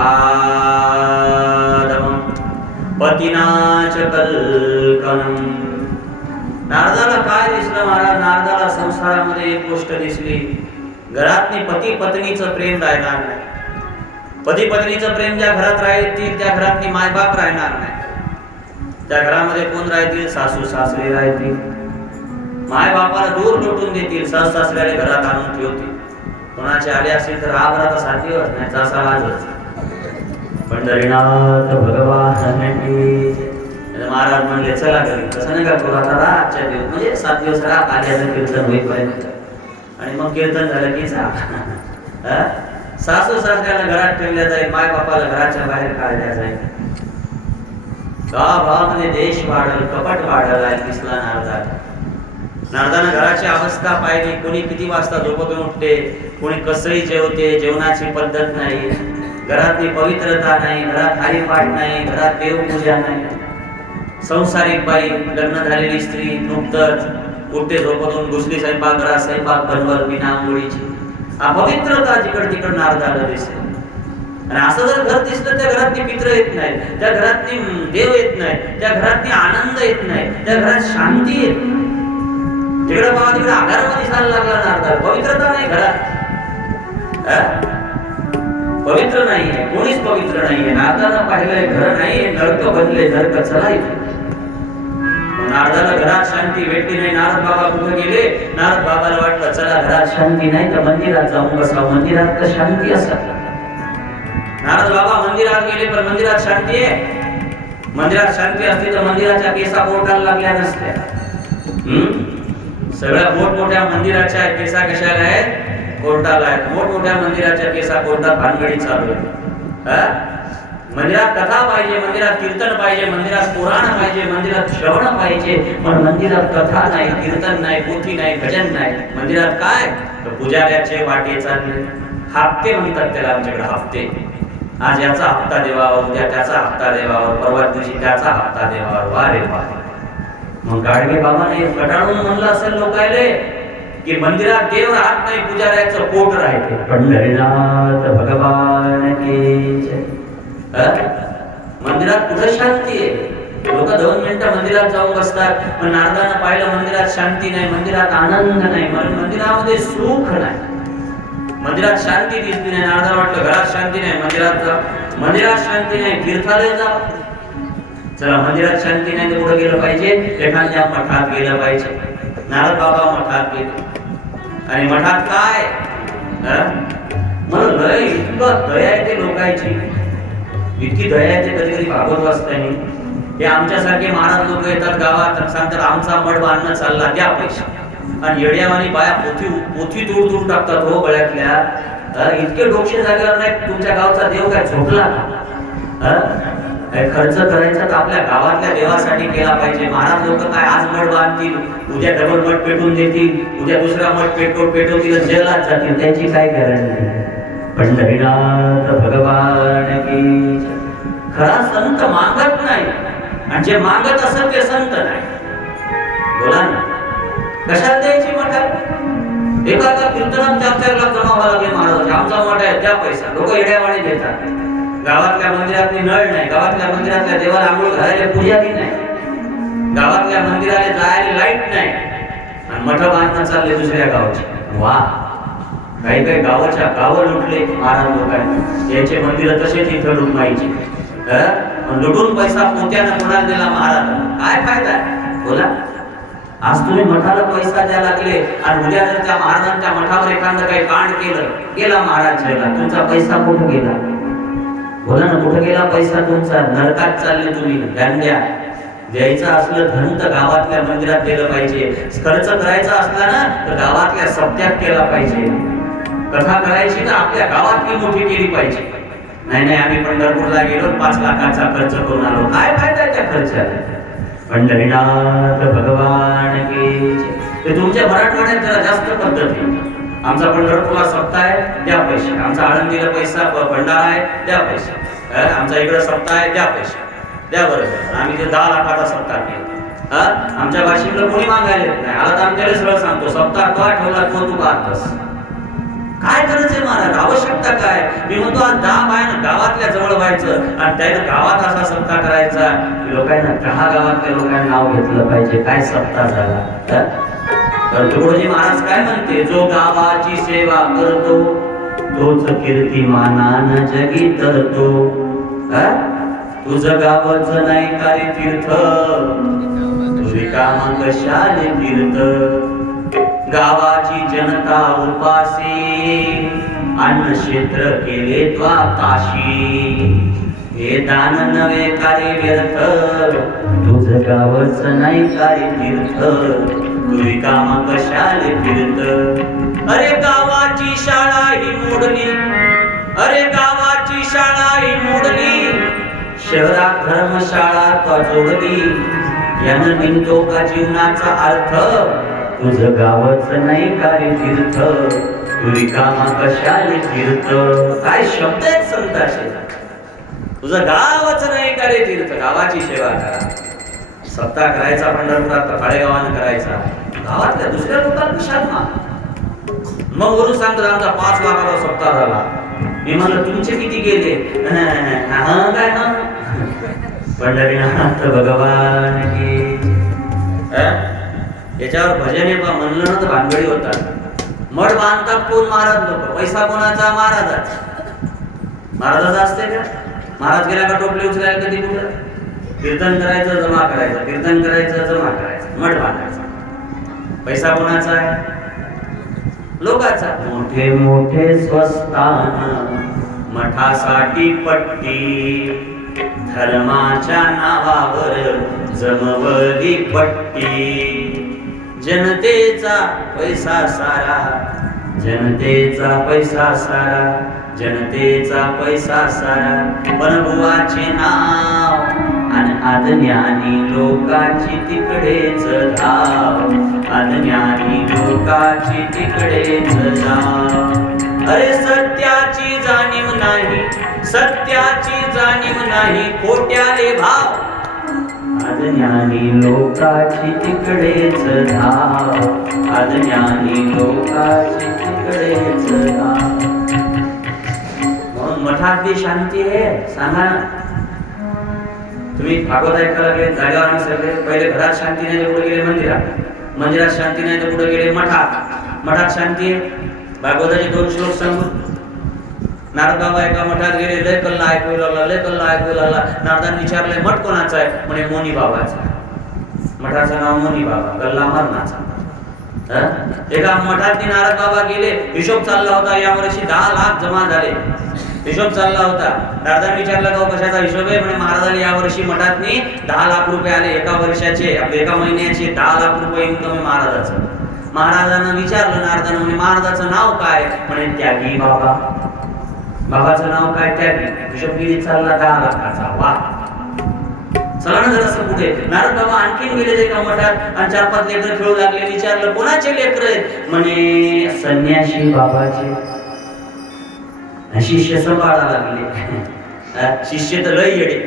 पतिना च कल्कनं. नारदाला काय दिसलं महाराज. नारदाला संसारामध्ये एक गोष्ट दिसली. घरातनी पती पत्नीचं प्रेम राहणार नाही. पती पत्नीचं प्रेम ज्या घरात राहतील त्या घरातनी मायबाप राहणार नाही. त्या घरामध्ये कोण राहतील. सासू सासरे राहतील. माय बापाला दूर लोटून देतील. सासू सासऱ्याला घरात आणून ठेवतील. कोणाचे आले असेल तर राग राहता 7 दिवस नाही जसा आजच. पंढरीनाथ भगवान की. महाराज म्हणले चला घरी. तसं नाही का करू. आता रातच्या दिवस म्हणजे 7 दिवस राग आल्याचं कीर्तन होईपर्यंत. आणि मग कीर्तन झालं की जा. सासू सासऱ्याला घरात ठेवल्या जाईल. माय बापाला घराच्या बाहेर काढल्या जाईल. गावामध्ये देश वाढल, कपट वाढल आहे दिसला नारदाला. नारदानं घराची अवस्था पाहिली. कोणी किती वाजता झोपेतून उठते, कोणी कसंही जेवते. जेवणाची पद्धत नाही. घरातली पवित्रता नाही. घरात हरिपाठ नाही. घरात देवपूजा नाही. संसारिक बाई, लग्न झालेली स्त्री नुकतंच उठते झोपेतून, घुसली स्वयंपाकघरात, स्वयंपाक बनवल बिना आंघोळीची. अपवित्रता जिकड तिकड नारदाला दिसेल. आणि असं जर घर दिसलं त्या घरातली मित्र येत नाही, त्या घरातली देव येत नाही, त्या घरातली आनंद येत नाही, त्या घरात शांती येत नाही. तिकडे बाबा तिकडे आधार दिसायला लागला नारदा. पवित्रता नाही घरात. पवित्र नाहीये. कोणीच पवित्र नाहीये. नारदानं पाहिलंय घर नाहीये. नरक बनले. नरक चला इथे. नारदाला घरात शांती भेटली नाही. नारद बाबा कुठे गेले. नारद बाबाला वाटलं चला घरात शांती नाही तर मंदिरात जाऊन बसावं. मंदिरात तर शांती असत. नारद बाबा मंदिरात गेले पण मंदिरात शांती आहे. मंदिरात शांती असती तर मंदिराच्या केसा पोटाला लागल्या नसत्या. सगळ्या मोठमोठ्या मंदिराच्या केसा कशाला आहेत. कोर्टाला आहेत. मोठमोठ्या मंदिराच्या केसा कोर्टात भानगडी चालू आहे. मंदिरात कथा पाहिजे, मंदिरात कीर्तन पाहिजे, मंदिरात पुराण पाहिजे, मंदिरात श्रवण पाहिजे, पण मंदिरात कथा नाही, कीर्तन नाही, पोथी नाही, भजन नाही. मंदिरात काय तर पुजाऱ्याचे वाटे चालले. हप्ते म्हणतात त्याला आमच्याकडे, हप्ते. आज याचा हप्ता देवावर, उद्या त्याचा हप्ता देवावर, परवा दिवशी त्याचा हप्ता देवावर. वा रे वा. मग गाडगे बाबाने कटाळून म्हणलं असेल लोकायले की मंदिरात देव राहत नाही, पुजाऱ्याचं पोट राहते. पंढरीनाथ भगवान की जय. मंदिरात कुठं शांती आहे? लोक 2 मिनिटं मंदिरात जाऊन बसतात, पण नारदानं पाहिलं मंदिरात शांती नाही, मंदिरात आनंद नाही, मंदिरामध्ये सुख नाही, मंदिरात शांती दिसली नाही. नारदाला वाटलं घरात शांती नाही, मंदिरात जा. मंदिरात शांती नाही, तीर्थालय जा. चला, मंदिरात शांती नाही तर कुठं गेलं पाहिजे? एखाद्या मठात गेलं पाहिजे. नारद बाबा मठात गेले आणि मठात काय म्हणून लय इतकं दया येते लोकांची, इतकी दया येते कधी कधी भागवत वाचताना. हे आमच्यासारखे महाराज लोक येतात गावात आणि सांगतात आमचा मठ बांधणं चालला, द्या पैसे. आणि येड्यावानी बाया पोथी तोड टाकतात हो गळ्यातल्या. इतके डोक्षे जागेवर नाही. तुमच्या गावचा देव काय झोपला का? खर्च करायचा तर आपल्या गावातल्या देवासाठी केला पाहिजे. महाराज लोक काय आज मठ बांधतील, उद्या डबल मठ पेटून देतील, उद्या दुसरा मठ पेटवतील, जेलात जातील, त्याची काय गॅरंटी? पंढरीनाथ भगवान की. खरा संत मागत नाही, आणि जे मागत असेल ते संत नाही. बोला ना, कशाला द्यायची मठात? एका कीर्तनात 4-4 लाख जमा व्हावं लागले महाराज. आमचा मठ आहे, त्या पैसा. लोक येड्यावाणी देतात. गावातल्या मंदिरात नळ नाही, गावातल्या मंदिरातल्या देवाला आंघोळ घालायला पुजारी नाही, गावातल्या मंदिराला जायला लाईट नाही, आणि मठ बांधणं चालले दुसऱ्या गावचे. वा, काही काही गावाच्या गावं लुटले महाराज लोकांनी. याचे मंदिर तसेच इथं लुटमायचे. लुटून पैसा पोत्यानं कोणाला दिला महाराज? काय फायदा आहे? बोला. आज तुम्ही मठाला पैसा द्यायला लागले आणि उद्या जर त्या महाराजांच्या मठावर एखादं काही कांड केलं, गेला महाराज जेला, तुमचा पैसा कुठं गेला? बोला ना, कुठं गेला पैसा तुमचा? नरकात चालले तुम्ही. गांड्या. द्यायचं असलं धन तर गावातल्या मंदिरात दिलं पाहिजे. खर्च करायचा असला ना तर गावातल्या सप्त्यात केला पाहिजे. कथा करायची तर आपल्या गावातली मोठी केली पाहिजे. नाही आम्ही पंढरपूरला गेलो 5 लाखाचा खर्च करून आलो, काय फायदा त्या खर्चाला? पंढरीनाथ भगवान की. ते तुमच्या मराठवाड्यात जरा जास्त पद्धत आहे. आमचा पंढरपूरला सप्ताह आहे, द्या पैसे. आमचा आळंदीला पैसा भंडारा आहे, द्या पैसे. आमचा इकडे सप्ताह आहे, द्या पैसे. द्या बरोबर. आम्ही ते 10 लाखाचा सप्ताह केला. आमच्या वाशिमला कोणी मागायला येत नाही. आला तर आमच्याला सरळ सांगतो, सप्ताह का ठेवला तो तू पाहतस. काय करायचंय महाराज? आवश्यकता काय? मी म्हणतो आज 10 बायानं गावातल्या जवळ व्हायचं आणि त्यानं गावात असा सप्ताह करायचा की लोकांना 10 गावातल्या लोकांना नाव घेतलं पाहिजे. काय सप्ताह झाला? तर तुकडोजी महाराज काय म्हणते, जो गावाची सेवा करतो तोच कीर्तिमानानं जगी तरतो. तुझं गावच नाही काही तीर्थ, तुझी काम कशाले तीर्थ. गावाची जनता उपासी, अन्न क्षेत्र केले द्वाकाशी. हे दान नवे कार्य व्यर्थ, तुझं गावच नाही काही तीर्थ, तुझी काम कशाले तीर्थ. अरे गावाची शाळा ही मोडली, अरे गावाची शाळा ही मोडली, शहरात धर्मशाळा तो जोडली. यानं निघतो का जीवनाचा अर्थ, तुझं गावच नाही काय तीर्थ, तुझी कामा कशाले तीर्थ. काय शब्द आहेत संताचे. तुझं गावच नाही का रे तीर्थ. गावाची सेवा करा. सप्ताह करायचा पंढरपुरात काळेगावानं करायचा, गावातल्या दुसऱ्या लोकांना कशाला? मग वरून सांगतात आमचा 5 लाखाचा सप्ताह झाला. मी म्हणलं तुमचे किती गेले? काय ना पंढरीनाथ भगवान की. याच्यावर भजन म्हणलं ना तर भानगडी होतात. मठ बांधतात कोण? महाराज लोक. पैसा कोणाचा? महाराजाचा. महाराजाचा असते का? महाराज गेला का टोपले उचलायला कधी कुठं? कीर्तन करायचं, जमा करायचं, कीर्तन करायचं, जमा करायचं, मठ बांधायचा. पैसा कोणाचा आहे? लोकांचा. मोठे मोठे स्वस्थान, मठासाठी पट्टी, धर्माच्या नावावर जमवली पट्टी. जनतेचा पैसा सारा, जनतेचा पैसा सारा, जनतेचा पैसा सारा पण बुवाचे नाव आणि अज्ञानी लोकांची तिकडेच धाव, अज्ञानी लोकांची तिकडेच धाव. अरे सत्याची जाणीव नाही, सत्याची जाणीव नाही, खोट्याले भाव, अज्ञानी लोकांची तिकडेच धाव, अज्ञानी लोकांची तिकडेच धाव. म्हणून मठात बी शांती आहे. सांगा ना, तुम्ही भागवत ऐकायला गेले जागेवर आणि सगळे पहिले घरात शांती नाही तर पुढे गेले मंदिरात, मंदिरात शांती नाही तर पुढे गेले मठात, मठात शांती आहे. भागवताचे 2 श्लोक सांगू. नारद बाबा एका मठात गेले, लय कल्ला ऐकू लागला, लय कल्ला ऐकू लागला. नारदांनी विचारलंय मठ कोणाचा आहे? म्हणे मोनी बाबाचा. मठाचं नाव मोनी बाबा, गल्ला मरणाचा. एका मठात नारद बाबा गेले, हिशोब चालला होता, या वर्षी 10 लाख जमा झाले. हिशोब चालला होता. नारदांनी विचारलं का कशाचा हिशोब आहे? म्हणे महाराजांनी या वर्षी मठातनी 10 लाख रुपये आले, एका वर्षाचे, आपले एका महिन्याचे 10 लाख रुपये इन्कम आहे महाराजाचं. महाराजांना विचारलं नारदांना, म्हणे महाराजाचं नाव काय? म्हणे त्यागी बाबा. बाबाचं नाव काय? त्यागी. हिशोबगिरी चालला 10 लाखाचा. वा, चला ना जरासं पुढे. नारद बाबा आणखीन गेले एका मठात आणि 4-5 लेकरं खेळू लागले. विचारलं कोणाचे लेकर आहेत? म्हणे संन्याशी बाबाचे. शिष्य सांभाळा लागले. शिष्य तर लय येडे,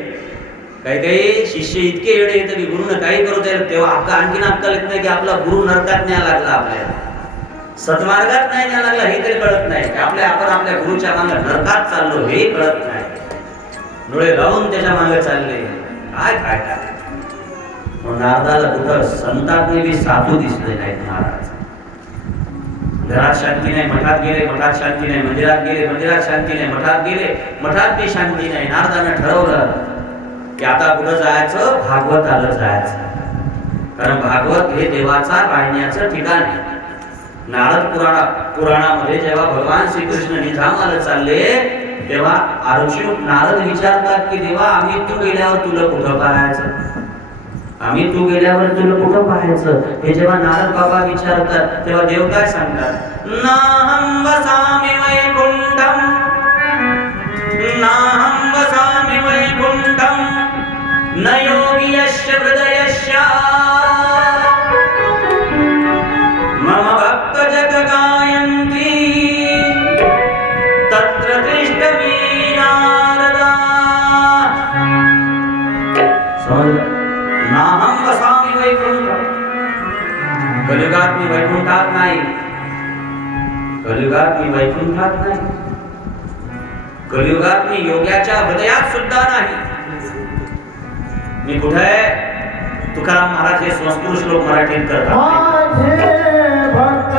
काही काही शिष्य इतके येडे येते की गुरुनं काही करू द्यायला तेव्हा आपला आणखीन अक्कल येत नाही की आपला गुरु नरकात न्याय लागला, आपल्याला सत्मार्गात नाही न्याय लागला हे तरी कळत नाही. आपण आपल्या गुरुच्या मागे नरकात चाललो हे कळत नाही. डोळे लावून त्याच्या मागे चालले. काय काय काय नारदाला कुठं संतांनी बी साधू दिसले नाहीत महाराज. घरात शांती नाही, मठात गेले, मठात शांती नाही, मंदिरात गेले, मंदिरात शांती नाही, मठात गेले, मठात बी शांती नाही. नारदानं ठरवलं की आता कुठं जायचं? भागवताला जायचं. कारण भागवत हे देवाचा राहण्याचं ठिकाण आहे. नारद पुराणामध्ये जेव्हा भगवान श्रीकृष्ण निधामाला चालले तेव्हा अर्जुन नारद विचारतात की देवा आम्ही तू गेल्यावर तुला कुठं पाहायचं? आम्ही तू गेल्यावर तुला कुठं पाहायचं? हे जेव्हा नारद बाबा विचारतात तेव्हा देव काय सांगतात? नाहं वसामि वैकुंठं, नाहं वसामि वैकुंठं, न योगी यस्य हृदयस्य, मम भक्त जग गायन्ति तत्र तिष्ठमि नारदा. नाहं वसामि वैकुंठं, कलियुगात मी वैकुंठात नाही, कलियुगात मी वैकुंठात नाही, कलियुगात मी योग्याच्या हृदयात सुद्धा नाही. मी कुठे आहे? तुकाराम महाराज हे संस्कृत श्लोक मराठीत करतात. भक्त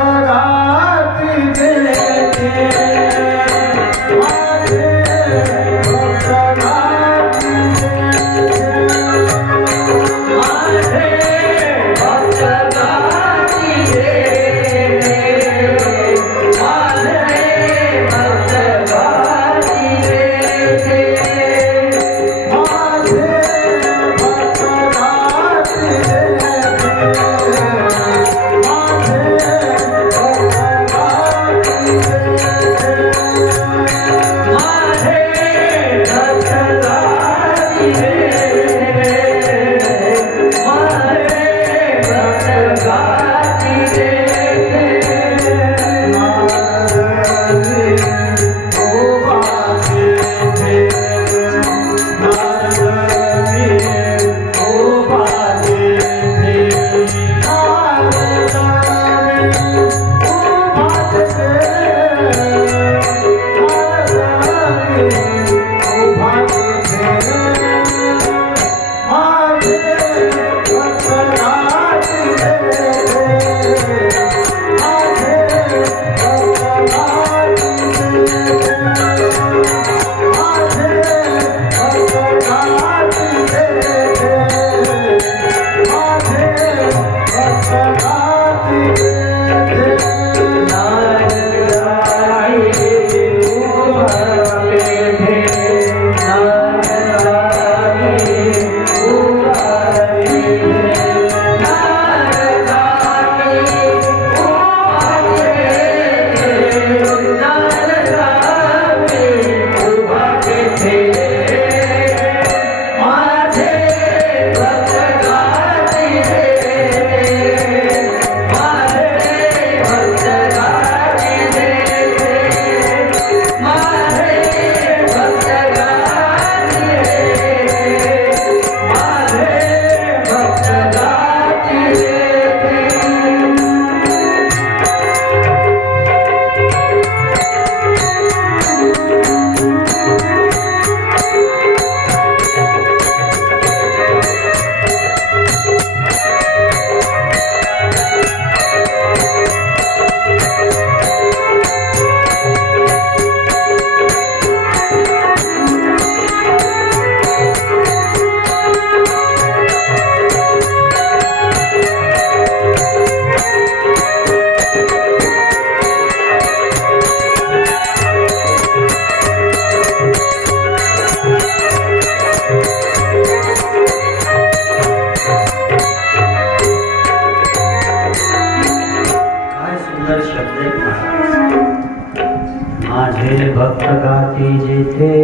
माझे भक्त गाती जेथे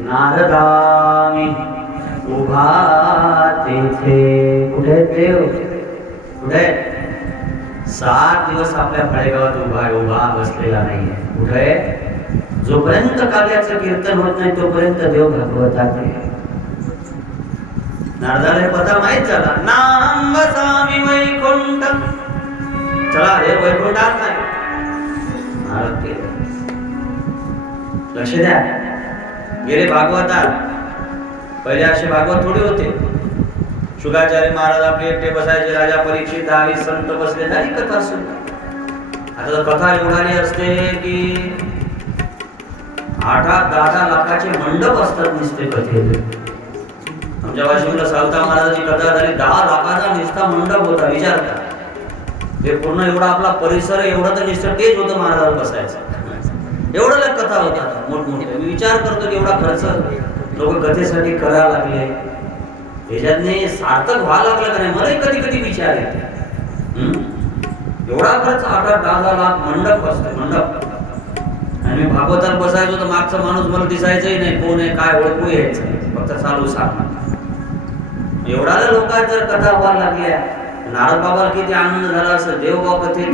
नारदामी उभा तेथे. कुठे देव कुठे 7 दिवस आपल्या फळेगावात उभा बसलेला नाहीये. कुठे जोपर्यंत काव्याचं कीर्तन होत नाही तोपर्यंत देव भागवतात आहे. नारदाला पता माहित झाला नाम वसामी वैकुंठ. चला हे वैकुंठात नाही. नारद गेले. लक्ष द्या, गेले भागवतात. पहिले असे भागवत थोडे होते. शुकाचार्य महाराज आपले एकटे बसायचे, राजा परीक्षित 10 संत बसले, झाली कथा सुरू. आता तर कथा एवढाली असते की 8-10 लाखाचे मंडप असतात नुसते कथेचे. आमच्या वाशिमला सावता महाराजांची कथा झाली, 10 लाखाचा नुसता मंडप होता. विचार करा, ते पूर्ण एवढा आपला परिसर एवढं तर नुसतं तेच होतं महाराजांना बसायचं. एवढं कथा होतात मोठमोठे. मी विचार करतो की एवढा खर्च लोक कथेसाठी करायला लागले, याच्यातने सार्थक व्हायला लागलं का नाही. मलाही कधी कधी विचार येते, एवढा खर्च 8-10 लाख मंडप असतो मंडप. आणि मी भागवतात बसायचो तर मागचा माणूस मला दिसायचंही नाही, कोण आहे काय ओळखू यायचं, फक्त चालू सांग. एवढा लोकांना जर कथा व्हायला लागल्या, नारद बाबाला किती आनंद झाला असं देवबाव कथेत.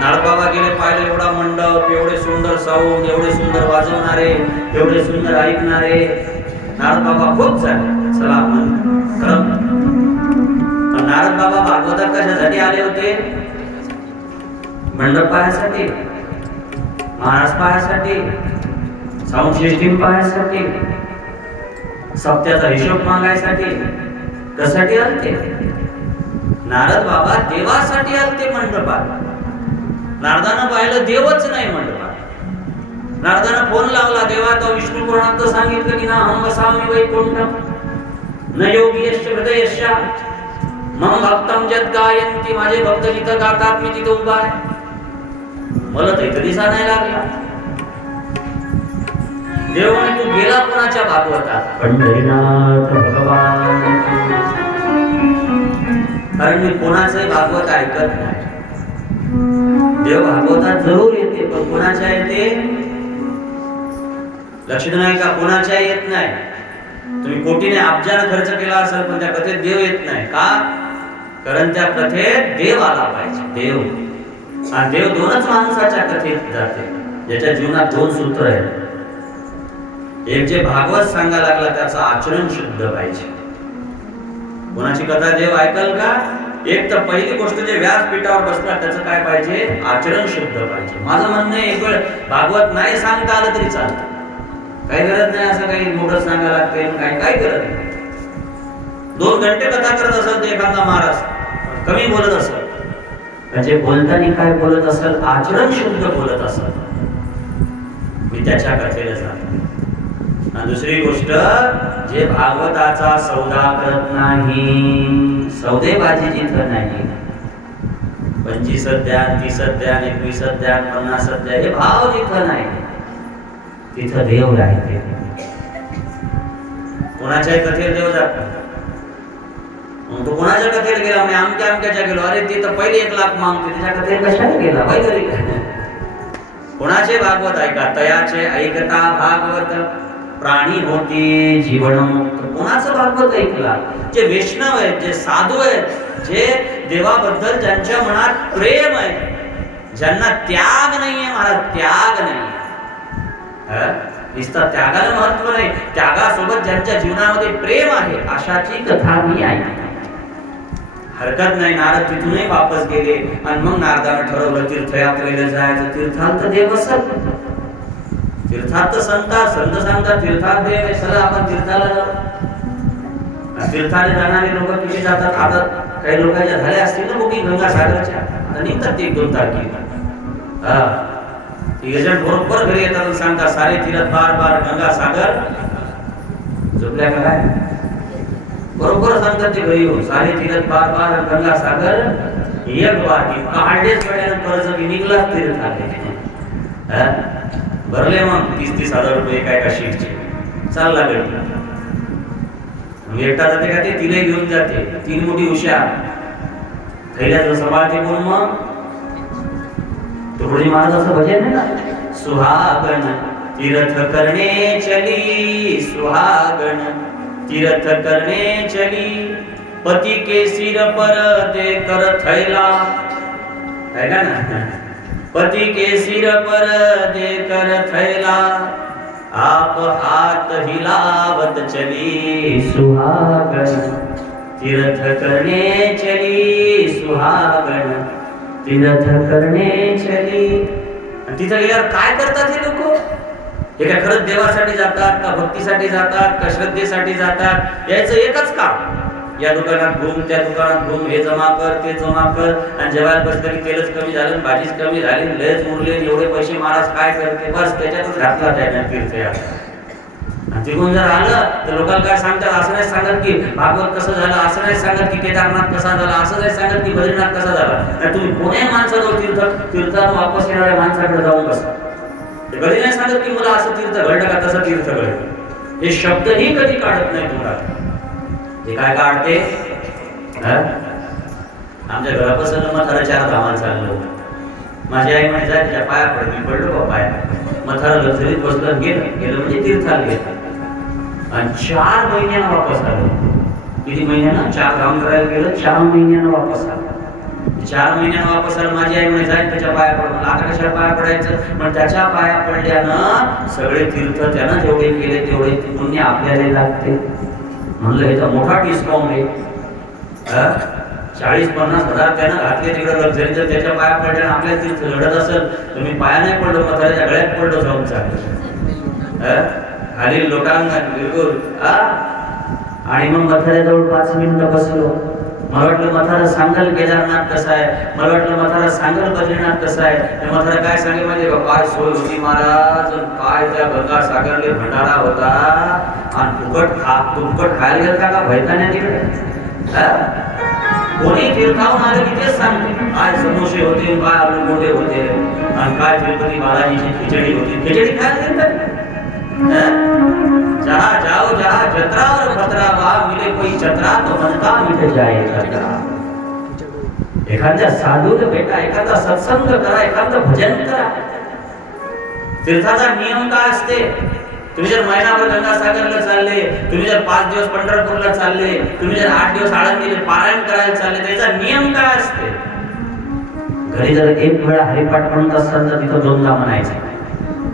नारद बाबा गेले, पाहिले एवढा मंडप, एवढे सुंदर साऊंड, एवढे सुंदर वाजवणारे, एवढे सुंदर ऐकणारे. नारद बाबा खूप झाले, चला खरं. पण नारद बाबा भागवतात कशासाठी आले होते? मंडप पाहण्यासाठी, महाराज पाहण्यासाठी, साऊंड सिस्टीम पाहण्यासाठी, सप्त्याचा हिशोब मागायसाठी. कशासाठी आलते? नारद बाबा देवासाठी आलते मंडपात. नारदानं पाहिलं देवच नाही मंडपात. नारदानं फोन लावला, देवा तो विष्णू पुराणात सांगितलं की ना हम वसामी वैकुंठम न योगी यश्च हृदयश्च मम भक्तम जत गायन्ति. माझे भक्त जिथं गातात मी तिथं उभा आहे. मला तर कधी नाही लागला. देव म्हणे तू गेला कोणाच्या भागवतात? पंढरीनाथ भगवान. कारण मी कोणाचंही भागवत ऐकत नाही. देव भागवतात जरूर येते, पण कोणाच्या येते लक्षात नाही का? कोणाच्या येत नाही. तुम्ही कोटीने अब्जाने खर्च केला असेल पण त्या कथेत देव येत नाही. का? कारण त्या कथेत देव आला पाहिजे. देव आणि देव 2च माणसाच्या कथेत जाते, ज्याच्या जीवनात 2 सूत्र आहेत. एक जे भागवत सांगायला लागला त्याचं आचरण शुद्ध पाहिजे. कोणाची कथा देव ऐकल का? एक तर पहिली गोष्ट जे व्यासपीठावर बसणार त्याचं काय पाहिजे? आचरण शुद्ध पाहिजे. माझं म्हणणं आहे, एक वेळ भागवत नाही सांगता आलं तरी चालतं, काही गरज नाही असं काही मोठं सांगायला लागते, काय गरज नाही. 2 घंटे कथा करत असेल ते एखादा महाराज कमी बोलत असेल, म्हणजे बोलताना काय बोलत असेल? आचरण शुद्ध बोलत असेल, मी त्याच्या कथेला जातो. आणि दुसरी गोष्ट, जे भागवताचा सौदा करत नाही, सौदेबाजी जिथं नाही, 25 अध्याय, 30 अध्याय, 21 अध्याय, 50 अध्याय, हे भाव जिथं नाही तिथं देव राहते. कोणाच्याही कथेला देव जात नाही. मग तो कोणाच्या कथेला गेला? म्हणजे आमक्याच्या गेलो. अरे ते तर पहिले 1 लाख मागते, त्याच्या कथेला कशाला गेला? वैगरी कोणाचे भागवत ऐका? तयाचे ऐकता भागवत प्राणी होती जीवनमुक्त. कोणाचं भागवत ऐकला? जे वैष्णव आहेत, जे साधू आहेत, जे देवाबद्दल ज्यांच्या मनात प्रेम आहे, ज्यांना त्याग नाहीये महाराज, त्याग नाही. नुसतं त्यागाला महत्व नाही, त्यागासोबत ज्यांच्या जीवनामध्ये प्रेम आहे अशाची कथा मी ऐकली. हरकत नाही. नारद तिथूनही वापस गेले आणि मग नारदानं ठरवलं तीर्थयात्रेला जायचं. तीर्थात देव असत, तीर्थात संत सांगतात तीर्थात देव आहे, चला आपण तीर्थाला जाऊ. तीर्थाला जाणारे लोक किती जातात? आता काही लोकांच्या झाल्या असतील ना बुकिंग गंगासागरच्या, आता निघतात ते 1-2 तारखेला. एजंट बरोबर घरी येतात आणि सांगतात सारे तीर्थ बार गंगासागर. झोपल्या का काय? बरोबर सांगतात ते घरी येऊन, सारे तीर्थ बार गंगासागर एक बार की पहाटेच वेळेनं कर्ज की निघलाच तीर्थ आले. भरले मग 30-30 हजार रुपये काय शीटचे. चालला गडी. एकटा जाते का? ते तिला घेऊन जाते. 3 मोठी हुशार थैल्याचं सांभाळते कोण? मग तुकडोजी महाराजांचं भजन आहे ना, सुहागण तीर्थ करणे चली, सुहागण तीर्थ करणे चली, पति के सिर पर दे कर थैला, है ना, पति के सिर पर दे कर थैला, आप हाथ हिलावत चली, सुहागण तीर्थ करणे चली, सुहागण तीर्थ करणे चली. तिथं गेल्यावर काय करतात हे लोक? हे काय खरंच देवासाठी जातात का, भक्तीसाठी जातात का, श्रद्धेसाठी जातात? यायचं एकच काम, या दुकानात घुम, त्या दुकानात घुम, हे जमा कर, ते जमा कर, आणि जेवायला बसलं की तेलच कमी झालं, भाजीच कमी झाली, लयच उरले, एवढे पैसे महाराज काय करते, बस त्याच्यातच घातला त्याने तीर्थयात्रा. आणि तिकडून जर आलं तर लोकांना काय सांगतात, असं नाही सांगत की भागवत कसं झालं, असं नाही सांगत की केदारनाथ कसा झाला, असं नाही सांगत की बद्रीनाथ कसा झाला. आणि तुम्ही कोणी माणसाजवळ तीर्थात वापस येणाऱ्या माणसाकडे जाऊन बसा, कधी नाही सांगत की मला असं तीर्थ घडलं का तसं तीर्थ घडलं. हे शब्दही कधी काढत नाही तुम्हाला. हे काय काढते? आमच्या घरापासून मथारा 4 धामाला चाललो. माझी आई म्हणे जा तिच्या पाया पड. मी पडलो बा पाया. मथारा लक्झरीत बसलं, गेलं म्हणजे तीर्थाला गेलं. आणि 4 महिन्यानं वापस आलो. किती महिन्यानं? 4 धाम करायला गेलं, 4 महिन्यानं वापस आलो. 4 महिन्यानं वापस आलो. माझी आई म्हणे जाईल त्याच्या पाया पड. मला आता कशा पाया पडायचं? पण त्याच्या पाया पडल्यानं सगळे तीर्थ त्यानं जेवढे केले तेवढे पुण्य आपल्याला लागते. म्हणलं हे तर मोठा डिस्काउंट आहे. 40-50 हजार त्यानं घातले तिकडे लक्झरी, जर त्याच्या पाया पडल्या आपल्या तीर्थ घडत असेल तर मी पाया नाही पडलो, म्हाताऱ्याच्या गळ्यात पडलो जाऊन चाललं. खाली लोटांना बिलकुल. आणि मग म्हाताऱ्याजवळ 5 मिनिटं बसलो. मला वाटलं म्हातारा सांगल केदारनाथ कसं आहे, मला वाटलं म्हातारा सांगल बद्रीनाथ कसं आहे. म्हातारा काय सांगेल म्हणजे काय सोय होती महाराज, काय त्या गंगासागरले भंडारा होता, आणि तुपकट खायला गेल का भयताने तिकडे. कोणी तीर्थावून आलं की तेच सांगते, काय समोसे होते, काय आलू मोठे होते, आणि काय तिरुपती बालाजीची खिचडी होती. खिचडी खायला गेल जहाँ जाओ जहाँ जत्रा और खतरा, वहाँ मिले कोई चतरा तो मन का मिट जाए खतरा. एखाद्या साधूला भेटा, एखादा सत्संग करा, एखादं भजन करा. तीर्थाचा नियम काय असते? तुम्ही जर महिनाभर गंगासागरला चालले, तुम्ही जर 5 दिवस पंढरपूरला चालले, तुम्ही जर 8 दिवस आळंदीला पारायण करायला चालले, त्याचा नियम काय असते? घरी जर 1 वेळा हरिपाठ म्हणत असाल तर तिथं 2दा म्हणायचं.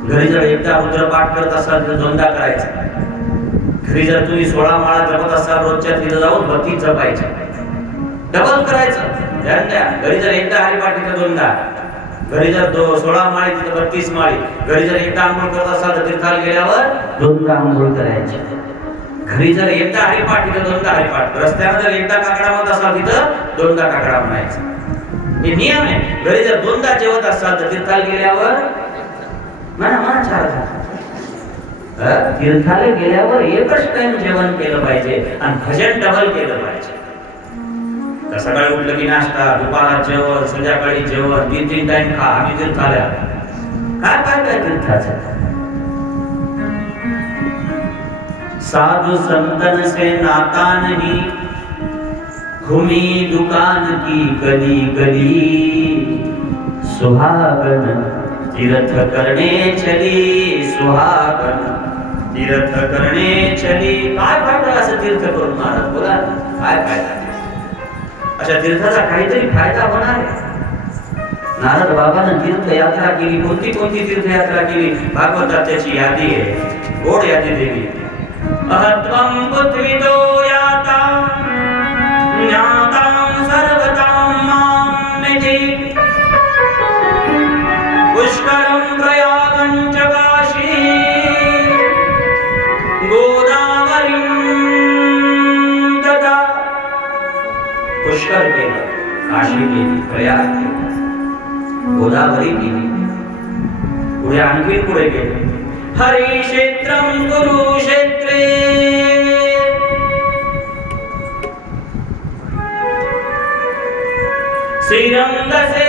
घरी जर एकदा रुद्रपाठ करत असाल तर 2दा करायचं. घरी जर तुम्ही 16 माळा जपत असाल रोजच्या, तिथं जाऊन 32 जपायच्या. डबल करायचं. ध्यान द्या. घरी जर एकदा हरिपाठ तिथं 2दा, घरी जर 16 माळी तिथं 32 माळी. घरी जर एकदा आंघोळ करत असाल तर तीर्थाला गेल्यावर 2दा आंघोळ करायची. घरी जर एकदा हरिपाठ तिथं 2दा हरिपाठ. रस्त्यावर जर एकदा काकडा म्हणत असाल तिथं 2दा काकडा म्हणायचा. हे नियम आहे. घरी जर 2दा जेवत असाल तर तीर्थाला गेल्यावर म्हणा 4 दा. तीर्थाला गेल्यावर एकच टाइम जेवण केलं पाहिजे आणि भजन डबल केलं पाहिजे. तर सकाळी उठलं की नाश्ता, दुपारात जेवण, संध्याकाळी जेवण, 3 टाइम खा. आम्ही तीर्थाला काय पाहिजे तीर्थाचं? साधु संतन से नाता नहीं, घूमी दुकान की गली गली, सुहागन तीर्थ करणे चली, सुहागन तीर्थ करणे चली. काय फायदा असं तीर्थ करून महाराज? बोला काय फायदा? अशा तीर्थाचा काहीतरी फायदा होणार आहे. नारद बाबानं तीर्थयात्रा केली. कोणती तीर्थयात्रा केली? भागवतात त्याची यादी आहे, गोड यादी देवी. अहत्वं पृथ्वीतो यातां ज्ञातां सर्वतां मां विद्धि, पुष्करं प्रयागं च काशी, गोदावरीं तथा. पुष्कर केलं, काशी केली, प्रयाग केली, गोदावरी केली, पुढे आणखी पुढे गेले. हरी क्षेत्रं कुरुक्षेत्रे, श्रीरंगसे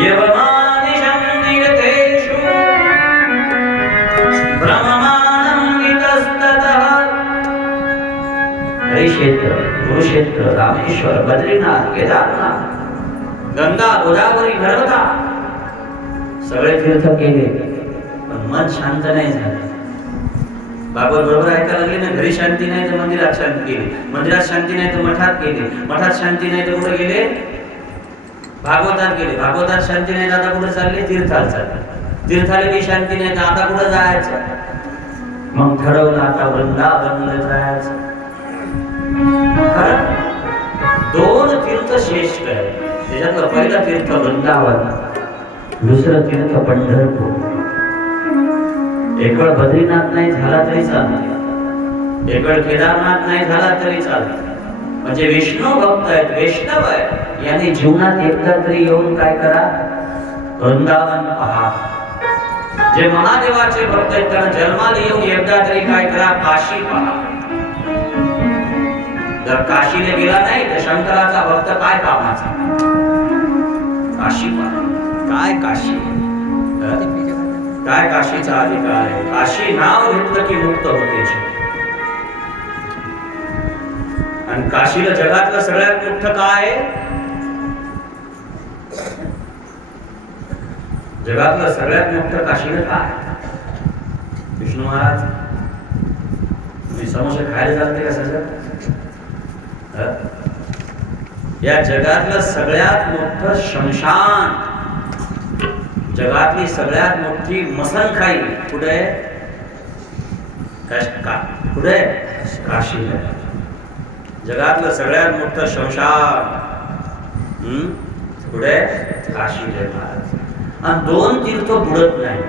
यवमादिशं तीर्थेषु भ्रममानं वितस्ततः. हरिक्षेत्र, कुरुक्षेत्र, रामेश्वर, बद्रीनाथ, केदारनाथ, गंगा, गोदावरी, नर्मदा सगळे तीर्थ केले, पण मन शांत नाही झालं. भागवत बरोबर ऐकायला लागले ना, घरी शांती नाही तर मंदिरात शांती केली, मंदिरात शांती नाही तर मठात गेले, मठात शांती नाही तर कुठे गेले, भागवतात गेले, भागवतात शांती नाही तर आता कुठे चालले, तीर्थाला चालले, तीर्थाला बी शांती नाही तर आता कुठे जायचं. मग ठरवलं आता वृंदावनला जायचं. खरं 2 तीर्थ श्रेष्ठ आहे. त्याच्यातलं पहिलं तीर्थ वृंदावन, दुसरं तीर्थ पंढरपूर. एक वेळ बद्रीनाथ नाही झाला तरी चालत, एक वेळ केदारनाथ नाही झाला तरी चालत. म्हणजे विष्णू भक्त आहेत, वैष्णव आहेत, यांनी जीवनात एकदा तरी येऊन काय करा, वृंदावन पहा. जे महादेवाचे भक्त आहेत त्यांना जन्माला येऊन एकदा तरी काय करा, काशी पहा. जर काशीला गेला नाही तर शंकराचा भक्त काय कामाचा. काशी पहा. काय काशी, काय काशीचा अधिकार आहे. काशी नाव घेतलं की मुक्त होते. आणि काशीला जगातलं सगळ्यात मोठं काय आहे, जगातलं सगळ्यात मोठं काशीला काय, विष्णू महाराज. तुम्ही समोसे खायला जाते का सगळं. या जगातलं सगळ्यात मोठं शमशान, जगातली सगळ्यात मोठी मसनखाई कुठे आहे, कुठे काशीला. जगातलं सगळ्यात मोठं शमशान कुठे, काशीला महाराज. आणि 2 तीर्थ बुडत नाही,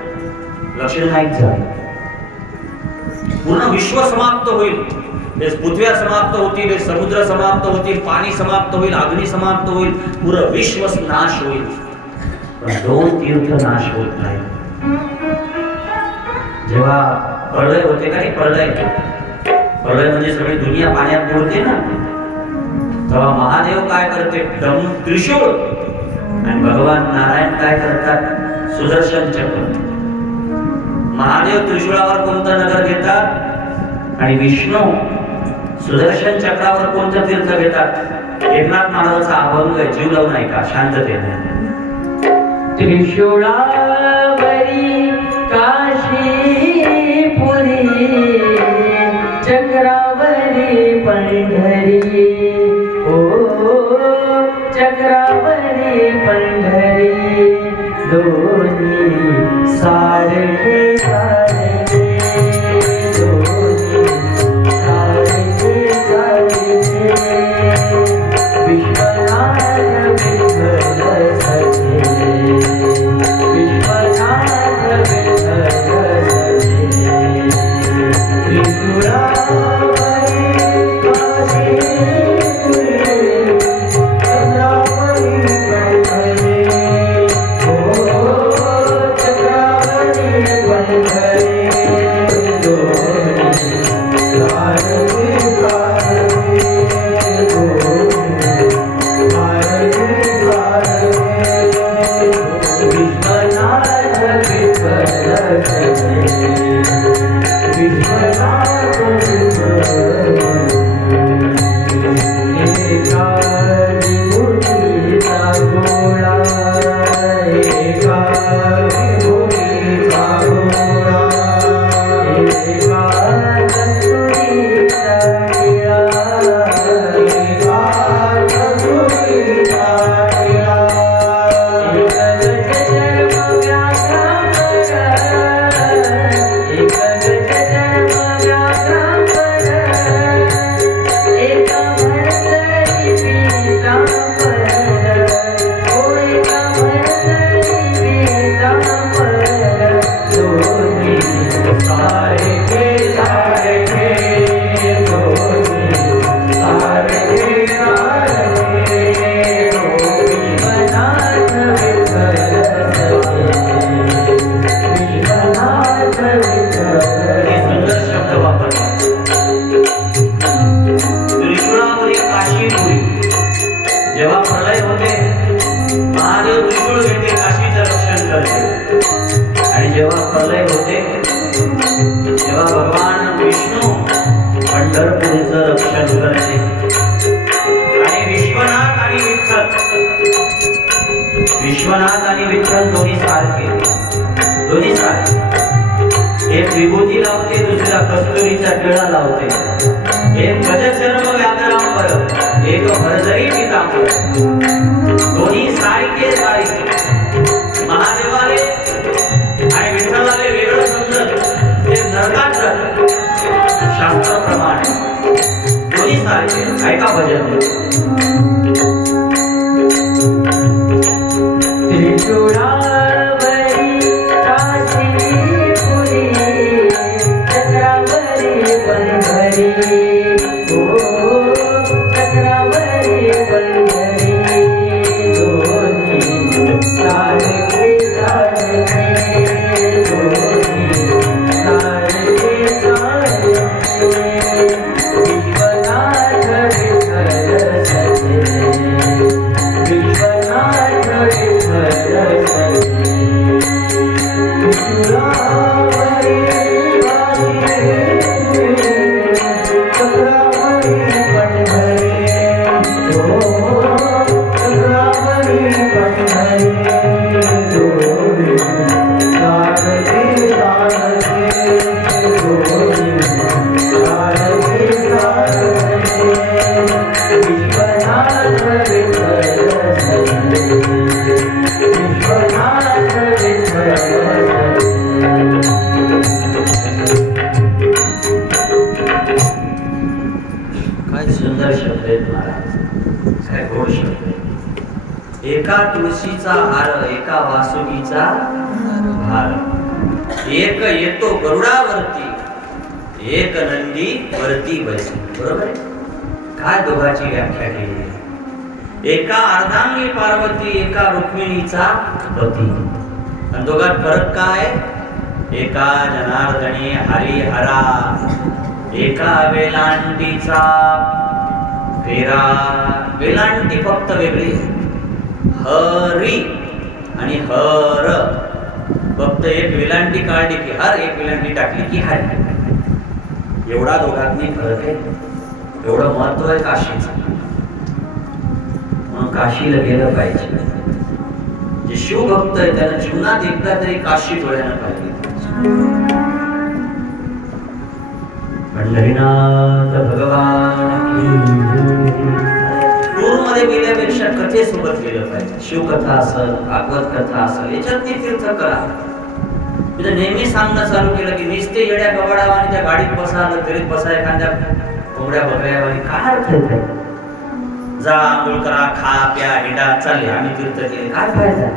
लक्ष नाही झालं. पूर्ण विश्व समाप्त होईल, हे पृथ्व्या समाप्त होतील, हे समुद्र समाप्त होतील, पाणी समाप्त होईल, अग्नी समाप्त होईल, पूर्ण विश्व नाश होईल, पण 2 तीर्थ नाश होत नाही. जेव्हा प्रलय होते का नाही, प्रलय म्हणजे सगळी दुनिया पाण्यात बुडते ना, तेव्हा महादेव काय करते, त्रिशूळ, आणि भगवान नारायण काय करतात, सुदर्शन चक्र. महादेव त्रिशूळावर कोणतं नगर घेतात, आणि विष्णू सुदर्शन चक्रावर कोणतं तीर्थ घेतात. एकनाथ महाराजांचा अभंग आहे, जीव लावून ऐका शांततेने. त्रिशूळावरी काशी पुरी, चक्रावरी पंढरी, ओ चक्रावरी पंढरी, दोन्ही सारखे सारखे, दोन्ही सारखे सारखे. विश्वनाथ विठ्ठल सखे, विश्वनाथ विठ्ठल सखे. त्रिपुरावरी काशी पुरी, चक्रावरी पंढरी, ओ चक्रावरी पंढरी, दोन्ही सारखे सारखे, दोन्ही सारखे सारखे. विश्वनाथ विठ्ठल सखे, विश्वनाथ विठ्ठल. एका विभूतीचा गोळा, एका विभूतीचा गोळा, एका कस्तुरीचा पंढरपूरचं रक्षण करते. आणि विश्वनाथ आणि विठ्ठल, विश्वनाथ आणि विठ्ठल दोन्ही सारखे, दोन्ही सारखे. एक विभूती लावते, दुसऱ्या कस्तुरीच्या टिळा लावते. एक गजचर्म व्याघ्रांबर, एक भरजरी पितांबर. दोन्ही सारखे सारखे. महादेवाले आणि विठ्ठलाले वेगळं समजत ते नरकात जात शास्त्राप्रमाणे. दोन्ही सारखे. ऐका भजन. त्रिशूळावरी काशीपुरी चक्रावरी बंधरी, ओ चक्रावरी बंधरी, दोन्ही सारखे सारखे, दोन्ही सारखे सारखे. विश्वनाथ विठ्ठल सखे, विश्वनाथ विठ्ठल सखे. त्रिशूळावरी चक्रावरी बंधरी, ओ चक्रावरी बंधरी, दोन्ही सारखे सारखे, दोन्ही सारखे सारखे. विश्वनाथ विठ्ठल सखे, विश्वनाथ विठ्ठल सखे. काय सुंदर शब्द आहेत महाराज, काय गोड शब्द आहेत. एका तुळशीचा हार, एका वासुकीचा भार. एक येतो गरुडावरती, एक नंदी वरती बसी. बरोबर आहे. काय दोघांची व्याख्या केली. एका अर्धांगी पार्वती, एका रुक्मिणीचा पती. आणि दोघात फरक काय. एका जनार्दनी हरिहरा, एका वेलांटीचा फेरा. वेलांटी फक्त वेगळी, हरी आणि हर. फक्त एक वेलांटी काढली की हर, एक वेलांटी टाकली की हरी. एवढा दोघांनी फरक आहे. एवढं महत्व आहे काशीचं. म्हणून काशीला गेलं पाहिजे. जे शिवभक्त आहे त्याला जीवनात एकदा तरी काशी डोळ्यानं पाहिजे. पंढरीनाथ भगवान टूर मध्ये गेल्यापेक्षा कथेसोबत गेलं पाहिजे. शिवकथा असेल, भागवत कथा असेल, याच्यात ती तीर्थ करा. तिथं नेहमी सांगणं चालू केलं की नुसते येड्या गवडावानी त्या गाडीत बसा, आलं तरी बसा, एखाद्या कोंबड्या बकऱ्यावानी. काय अर्थ आहे? जा आंघोळ करा, खा प्या, हिंडा, चालले आम्ही तीर्थ केले. काय फायदा?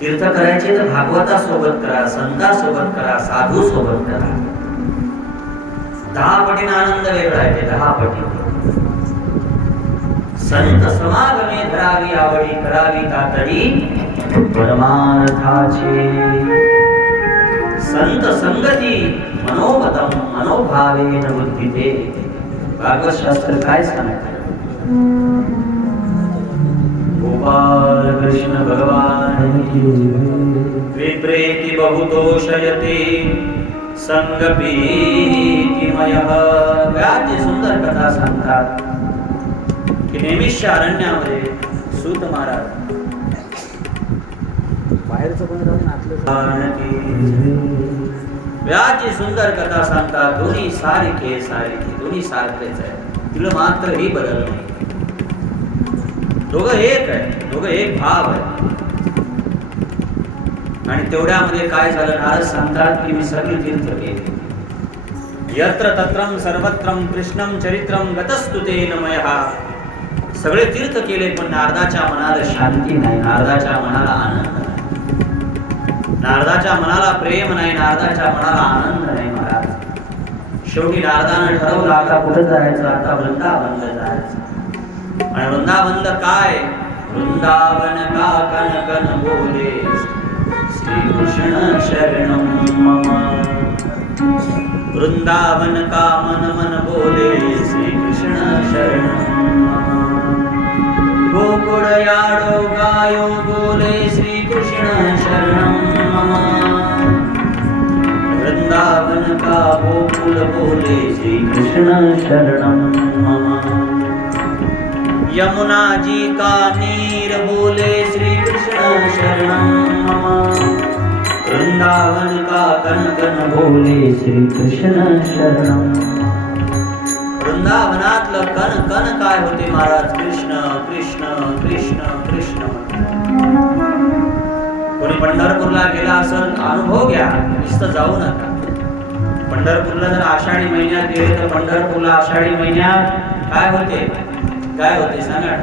तीर्थ करायचे तर भागवता सोबत करा, संता सोबत करा, साधू सोबत करा. 10 पटीने आनंद वेगळा आहे. 10 पटीने संत समागमे धरावी आवडी, करावी तातडी परमार्थाचे. संत संगती मनोमतम मनोभावेन बुद्धिते. भागवत शास्त्र काय सांगते. गोपाल कृष्ण भगवान विप्रेति बहुतोषयते संगपीतिमयः. व्याज सुंदर कथा सांगतात की नेमिषच्या अरण्यामध्ये सूत महाराज बाहेरचं पण राहून आतलं व्याजी सुंदर कथा सांगतात. दोन्ही सारखे सारखे, दोन्ही सारखेच आहे. तिला मात्र ही बदल नाही. दोघं एक आहे, दोघं एक भाव आहे. आणि तेवढ्यामध्ये काय झालं. नारद सांगतात की मी सगळी तीर्थ केली. यत्र तत्रम सर्वत्रम कृष्णम चरित्रम गतस्तुते नमयः. सगळे तीर्थ केले पण नारदाच्या मनाला शांती नाही, नारदाच्या मनाला आनंद नाही, नारदाच्या मनाला प्रेम नाही, नारदाच्या मनाला आनंद नाही. महाराज शेवटी नारदानं ठरवलं आता कुठं जायचं. आता वृंदावनला जायचं. आणि वृंदावन काय. वृंदावन का कन कन बोले श्री कृष्ण शरणम मम. वृंदावन का मन मन बोले श्री कृष्ण शरणम मम. गोकुळ याडो गायो बोले श्री कृष्ण शरणम मम. वृंदावन का गोकुळ व्याकुल बोले श्री कृष्ण शरणम मम। यमुना जी का नीर बोले श्री कृष्ण शरणम मम। वृंदावन का कन कन बोले श्री कृष्ण शरणम। वृंदावनातलं कन कन काय होते महाराज? कृष्ण कृष्ण कृष्ण कृष्ण। कोणी पंढरपूरला गेला असेल अनुभव घ्या, नुसतं जाऊ नका। पंढरपूरला जर आषाढी महिन्यात गेले तर पंढरपूरला आषाढी महिन्यात काय होते? काय होते सांगा?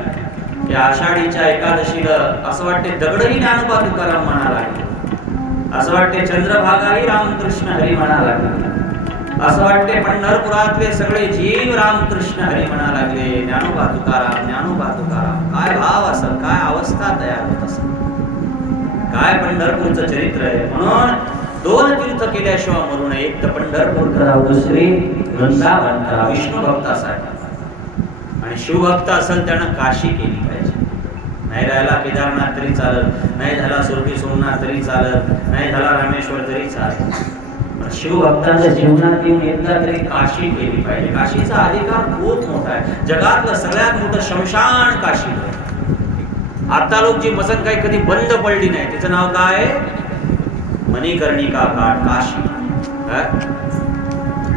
या आषाढीच्या एकादशीला असं वाटते दगडही ज्ञानोबा तुकाराम म्हणाला, असं वाटते चंद्रभागाही रामकृष्ण हरी म्हणाला, असं वाटते पंढरपुरातले सगळे जीव रामकृष्ण हरी म्हणा लागले। ज्ञानोबा तुकाराम, ज्ञानोबा तुकाराम। काय भाव असेल, काय अवस्था तयार होत असेल, काय पंढरपूरचं चरित्र आहे। म्हणून दोन तीर्थ केल्याशिवाय मरू नये, एक तर पंढरपूर करावं, दुसरी वृंदावन करावं विष्णू भक्तासाठी। आणि शिवभक्त असेल त्यानं काशी केली पाहिजे। नाही राहिला केदारनाथ तरी चालत, नाही झाला सुरती सोमनाथ तरी चालत, नाही झाला रामेश्वर तरी चालत, शिवभक्तांच्या जीवनात येऊन एकदा तरी काशी केली पाहिजे। काशीचा अधिकार खूप मोठा आहे, जगातलं सगळ्यात मोठं शमशान काशी। आता लोक जी मसन काही कधी बंद पडली नाही, त्याचं नाव काय? मणिकर्णिका घाट काशी।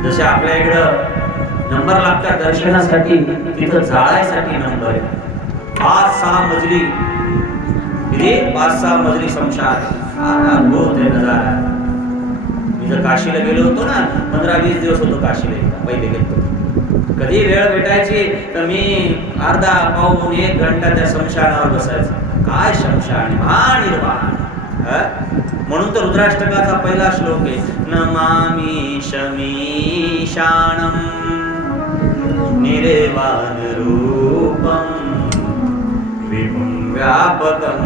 जसे आपल्या इकडं नंबर लागतात दर्शनासाठी, तिथं जाळायसाठी नंबर आहे। 5-6 मजली, किती 5-6 मजली शमशान। अद्भुत आहे नजारा। मी जर काशीला गेलो होतो ना, 15-20 दिवस होतो काशीला, पहिले गेलो। कधी वेळ भेटायची तर मी अर्धा पाऊण 1 घंटा त्या शमशानावर बसायचं। काय शमशान, महानिर्वाण। म्हणून तर रुद्राष्टकाचा पहिला श्लोक आहे, नमामि शमीशानम निर्वाण रूपम विभुं व्यापकं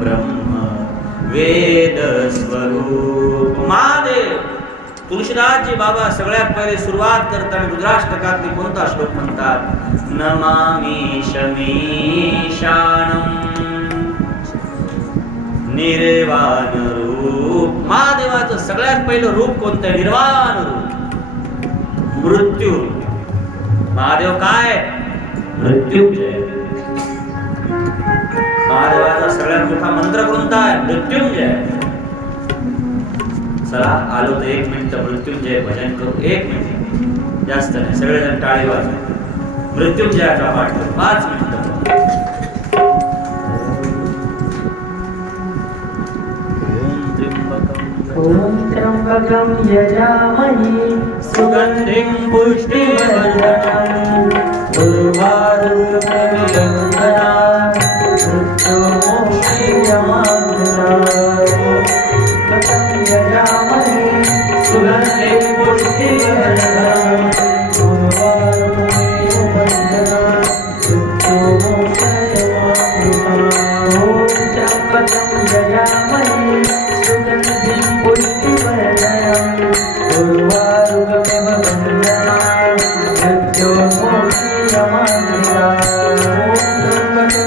ब्रह्म वेद स्वरूप। महादेव तुलसीदासजी बाबा सगळ्यात पहिले सुरुवात करताना रुद्राष्टकातले कोणता श्लोक म्हणतात? नमामि शमीशानम निर्वाण रूप। महादेवाचं सगळ्यात पहिलं रूप कोणतं आहे? निर्वाण रूप, मृत्यू रूप। महादेव काय? मृत्युंजय। महादेवाचा सगळ्यात मोठा मंत्र कोणता आहे? मृत्युंजय। चला आलो तर 1 मिनिट मृत्युंजय भजन करू, 1 मिनिट, जास्त नाही, सगळेजण टाळी वाजवा, मृत्युंजयाचा पाठ करू 5 मिनिट। ओम त्र्यंबकं यजामहे सुगंधिं पुष्टिवर्धनम् उर्वारुकमिव बन्धनात् मृत्युर्मोक्षयमामृतात्। यजामहे सुगंधिं पुष्टिवर्धनम् उर्वारुकमिव बन्धनात् मृत्युर्मोक्षयमामृतात्। ओम त्र्यंबकं यजामहे सुगंधिं पुष्टिवर्धनम् उर्वारुकमिव बन्धनात् मृत्युर्मोक्षयमामृतात्। ओम त्र्यंबकं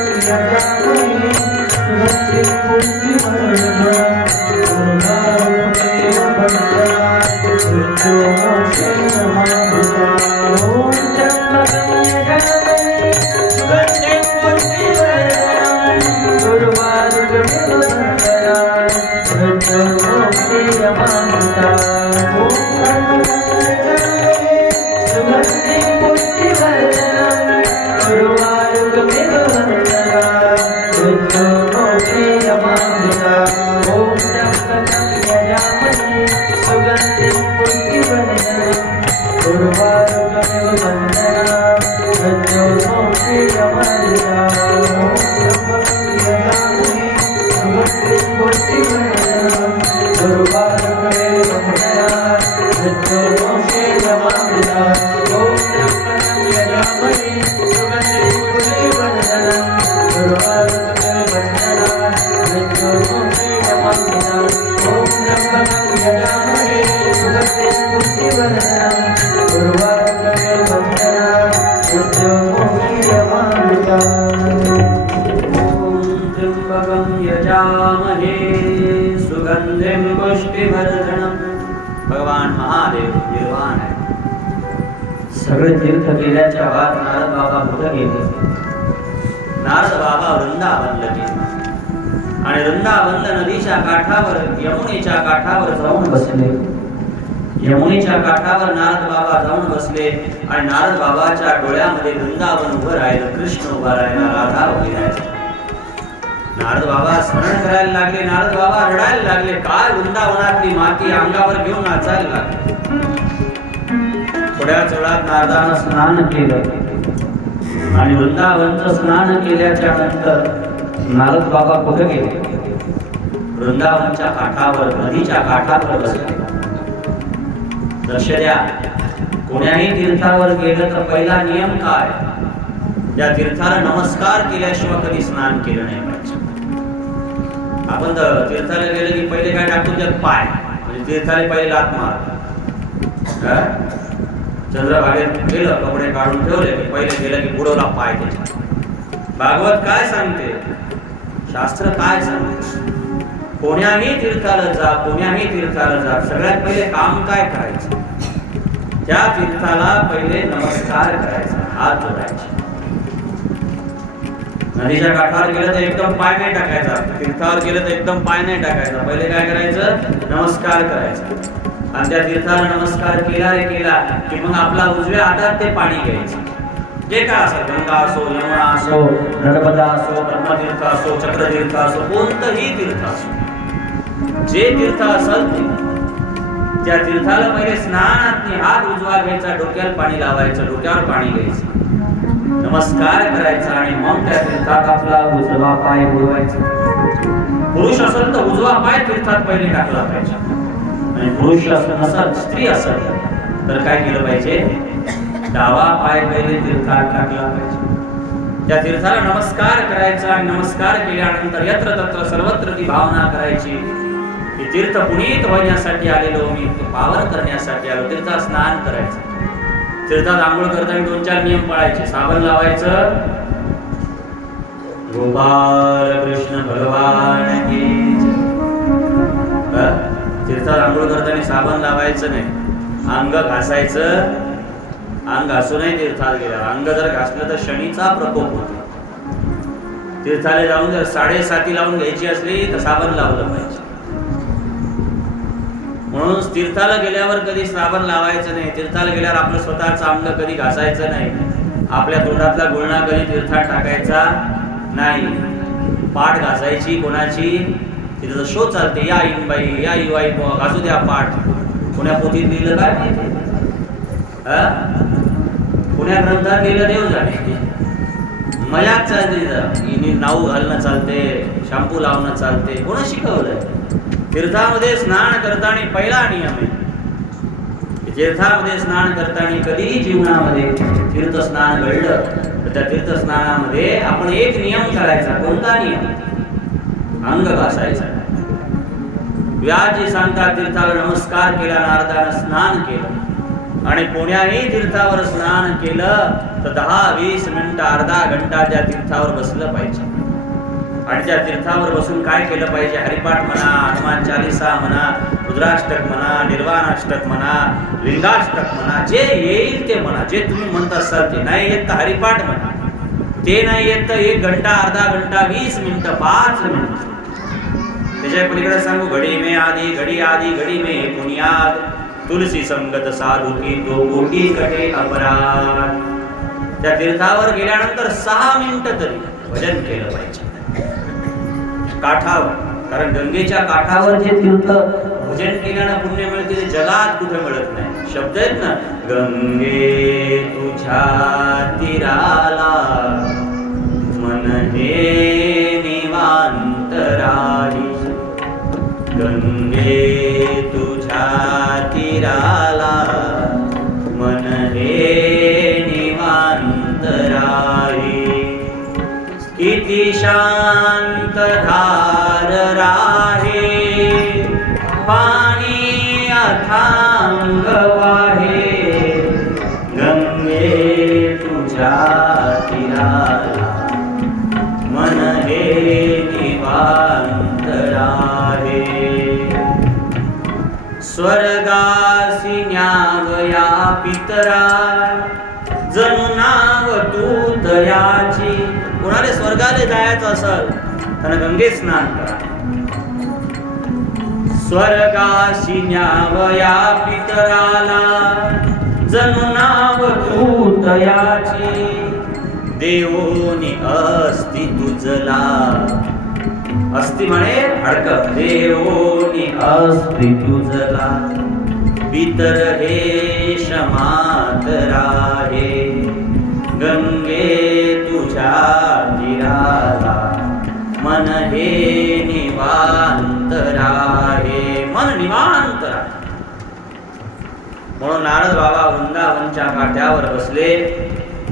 यजामहे सुगंधिं पुष्टिवर्धनम् उर्वारुकमिव बन्धनात् मृत्युर्मोक्षयमामृतात्। ओम त्र्यंबकं यजामहे सुगंधिं पुष्टिवर्धनम् उर्वारुकमिव बन्धनात् मृत्युर्मोक्षयमामृतात्। ओम त्र्यंबकं यजामहे सुगंधिं पुष्टिवर्धनम् उर्वारुकमिव बन्धनात् मृत्युर्मोक्षयमामृतात्। ओम त्र्यंबकं यजामहे सुगंधिं पुष्टिवर्धनम् उर्वारुकमिव बन्धनात् मृत्युर्मोक्षयमामृतात्। ओम त्र्यंबकं यजामहे सुगंधिं पुष्टिवर्धनम् उर्वारुकमिव बन्धनात् मृत्युर्मोक्षयमामृतात्। ओम त्र्यंबकं यजामहे सुगंधिं पुष्टिवर्धनम् उर्वारुकमिव बन्धनात् मृत्युर्मोक्षयमामृतात्। ओम त्र्यंबकं यजामहे सुगंधिं पुष्टिवर्धनम्। भगवान महादेव निर्वाण है। तीर्थ केल्याच्या बाद नारद बाबा कुठं गेले? नारद बाबा वृंदावनला गेले आणि वृंदावन नदीच्या काठावर यमुनेच्या काठावर जाऊन बसले. यमुनेच्या काठावर नारद बाबा जाऊन बसले आणि नारद बाबाच्या डोळ्यामध्ये वृंदावन उभं राहिलं, कृष्ण उभा राहिला, राधा उभी राहिली. नारद बाबा स्मरण करायला लागले, नारद बाबा रडायला लागले. काय वृंदावनातली माती अंगावर घेऊन नाचायला लागले. थोड्याच वेळात नारदानं स्नान केलं आणि वृंदावनचं स्नान केल्याच्या नंतर नारद बाबा कुठे गेले? वृंदावनच्या काठावर, नदीच्या काठावर बसले. लक्ष द्या, कोण्याही तीर्थावर गेलं तर पहिला नियम काय? त्या तीर्थाला नमस्कार केल्याशिवाय कधी स्नान केलं नाही पाहिजे. आपण तर तीर्थाला गेलं की पहिले काय टाकतो? त्यात पाय, म्हणजे तीर्थाला पहिले लात मार. चंद्रभागेत गेलं, कपडे काढून ठेवले की पहिले गेलं की बुडवला पाय त्याच्या. भागवत काय सांगते, शास्त्र काय सांगते? कोण्याही तीर्थाला जा, कोण्याही तीर्थाला जा, सगळ्यात पहिले काम काय करायचं? त्या तीर्थाला पहिले नमस्कार करायचा, हात जोडायचे. नदीच्या काठावर गेलं तर एकदम पाय नाही टाकायचा, तीर्थावर गेलं तर एकदम पाय नाही टाकायचा. पहिले काय करायचं? नमस्कार करायचा. आणि त्या तीर्थाला नमस्कार केला रे केला की मग आपला उजव्या हातात ते पाणी घ्यायचं. जे काय असो, गंगा असो, यमुना असो, नर्मदा असो, ब्रह्मतीर्थ असो, चक्रतीर्थ असो, कोणतंही तीर्थ असो, जे तीर्थ असेल त्या तीर्थाला पहिले स्नानात हात उजवा घ्यायचा, डोक्याला पाणी लावायचं, डोक्यावर पाणी घ्यायचं, नमस्कार करायचा आणि मग त्या तीर्थात आपला उजवा पाय बुडवायचा. पुरुष असेल तर उजवा पाय तीर्थात पहिले टाकला पाहिजे. आणि पुरुष नसेल, स्त्री असेल तर काय केलं पाहिजे? डावा पाय पहिले तीर्थात टाकला पाहिजे. त्या तीर्थाला नमस्कार करायचा आणि नमस्कार केल्यानंतर यत्र तत्र सर्वत्र ती भावना करायची की तीर्थ पुनीत होण्यासाठी आलेलो मी, पावन करण्यासाठी आलो. तीर्थात स्नान करायचं. तीर्थात आंघोळ करताना 2-4 नियम पाळायचे. साबण लावायचं, गोपाल कृष्ण भगवान की जय. तीर्थात आंघोळ करताना साबण लावायचं नाही, अंग घासायचं. अंग घासू नये तीर्थात गेल्यावर. अंग जर घासलं तर शनीचा प्रकोप होतो. तीर्थाला जाऊन जर 7.5 लावून घ्यायची असली तर साबण लावलं पाहिजे. म्हणून तीर्थाला गेल्यावर कधी साबण लावायचं नाही. तीर्थाला गेल्यावर आपलं स्वतःचं अंग कधी घासायचं नाही. आपल्या तोंडातला गुळणा कधी तीर्थात टाकायचा नाही. पाठ घासायची कोणाची? तिथं शो चालते, या बाई, या बाई, घासू द्या पाठ. पुण्या पोथीत लिहिलं काय माहिती? पुण्या ग्रंथात लिहिलं देव जाणे. मजाक चालते. नाऊ घालणं चालते, शॅम्पू लावणं चालते. कोण शिकवलंय? तीर्थामध्ये स्नान करताना पहिला नियम आहे, तीर्थामध्ये स्नान करताना कधीही जीवनामध्ये तीर्थ स्नान घडलं तर त्या तीर्थ स्नानामध्ये आपण एक नियम करायचा. कोणता नियम? अंग घासायचा. व्याजी सांगतात तीर्थाला नमस्कार केला, नारदानं स्नान केलं आणि कोण्याही तीर्थावर स्नान केलं तर 10-20 मिनिटं, अर्धा घंटा त्या तीर्थावर बसलं पाहिजे. आणि त्या तीर्थावर बसून काय केलं पाहिजे? हरिपाठ म्हणा, हनुमान चालीसा म्हणा, रुद्राष्टक म्हणा, निर्वाणाष्टक म्हणा, लिंगाष्टक म्हणा, जे येईल ते म्हणा. जे तुम्ही म्हणत असाल ते. नाही येत तर हरिपाठ म्हणा. ते नाही येत तर 1 घंटा, अर्धा घंटा, 20 मिनिटं, 5 मिनिटं. त्याच्या पलीकडे सांगू, घडी में आधी, घडी आधी, घडी में पुनियाद, तुलसी संगत साधू की 2 कोटी कटे अपराध. त्या तीर्थावर गेल्यानंतर 6 मिनिटं तरी भजन केलं पाहिजे काठावर. कारण गंगेच्या काठावर जे तीर्थ भजन केल्यानं पुण्य मिळते ते जगात कुठे मिळत नाही. शब्द आहेत ना, गंगे तुझ्या तीराला मन हे निवांत राही, गंगे तुझ्या तीराला मन हे निवांत राही. किती शांत धार राहे, पाणी अथांग वाहे, गंगे तुझ्या तीराला मन हे निवांत राहे. स्वर्गासी न्यावया पितरा, जणू नाव तू दयाची. कोणाला स्वर्गाला जायचं असेल तर गंगे स्नान करा. स्वर्गाशी न्यावया पितराला जणू नाव तू दयाची. देवोनी अस्ति तुझला. अस्ति म्हणे हडक. देवोनी अस्ति तुझला. पितर हे क्षमातरा हे. गंगे तुझ्या तीराला मन हे निवांत राहे. मन निवांत राहे. म्हणून नारद बाबा वृंदावनच्या काठ्यावर बसले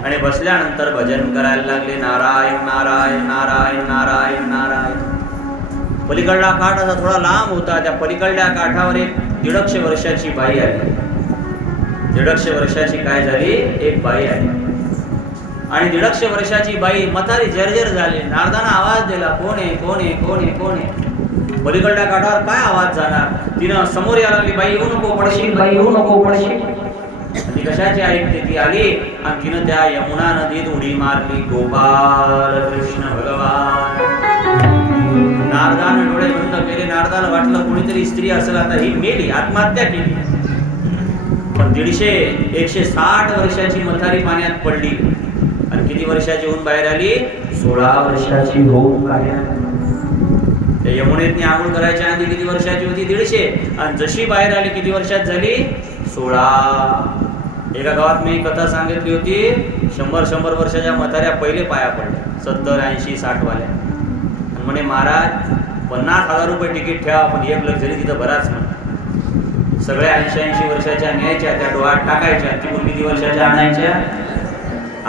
आणि बसल्यानंतर भजन करायला लागले. नारायण नारायण नारायण नारायण नारायण. पलीकडला काठ असा थोडा लांब होता. त्या पलीकडल्या काठावर एक 150 वर्षाची बाई आली. 150 वर्षाची काय झाली? एक बाई आली. आणि 150 वर्षाची बाई म्हातारी जर्जर झाली. नारदानं आवाज दिला, कोण आहे कोण आहे कोण आहे कोण आहे. पलीकडल्या काठावर काय आवाज जाणार. तिनं समोर यायला लागली, बाई येऊ नको पडशील, बाई येऊ नको पडशील. ती कशाची ऐकते? ती आली आणि तिनं त्या यमुना नदीत उडी मारली. गोपाल कृष्ण भगवान. नारदानं डोळे बंद केले. नारदाला वाटलं कोणीतरी स्त्री असेल, आता ही मेली, आत्महत्या केली. पण 160 वर्षाची म्हातारी पाण्यात पडली. आणि किती वर्षाची होऊन बाहेर आली? 16 वर्षाची होऊन बाहेर. त्या यमुनेतनी आंघोळ करायच्या आधी किती वर्षाची होती? 150. आणि जशी बाहेर आली किती वर्षात झाली? 16. एका गावात मी कथा सांगितली होती. 100 वर्षाच्या म्हाताऱ्या पहिले पाया पडल्या. 70, 80, 60 वाल्या. आणि म्हणे महाराज 50,000 रुपये तिकीट ठेवा, पण एक लक्झरी तिथं बराच म्हणा. सगळ्या 80 वर्षाच्या न्यायच्या, त्या डोळ्यात टाकायच्या. तिकडून किती वर्षाच्या आणायच्या?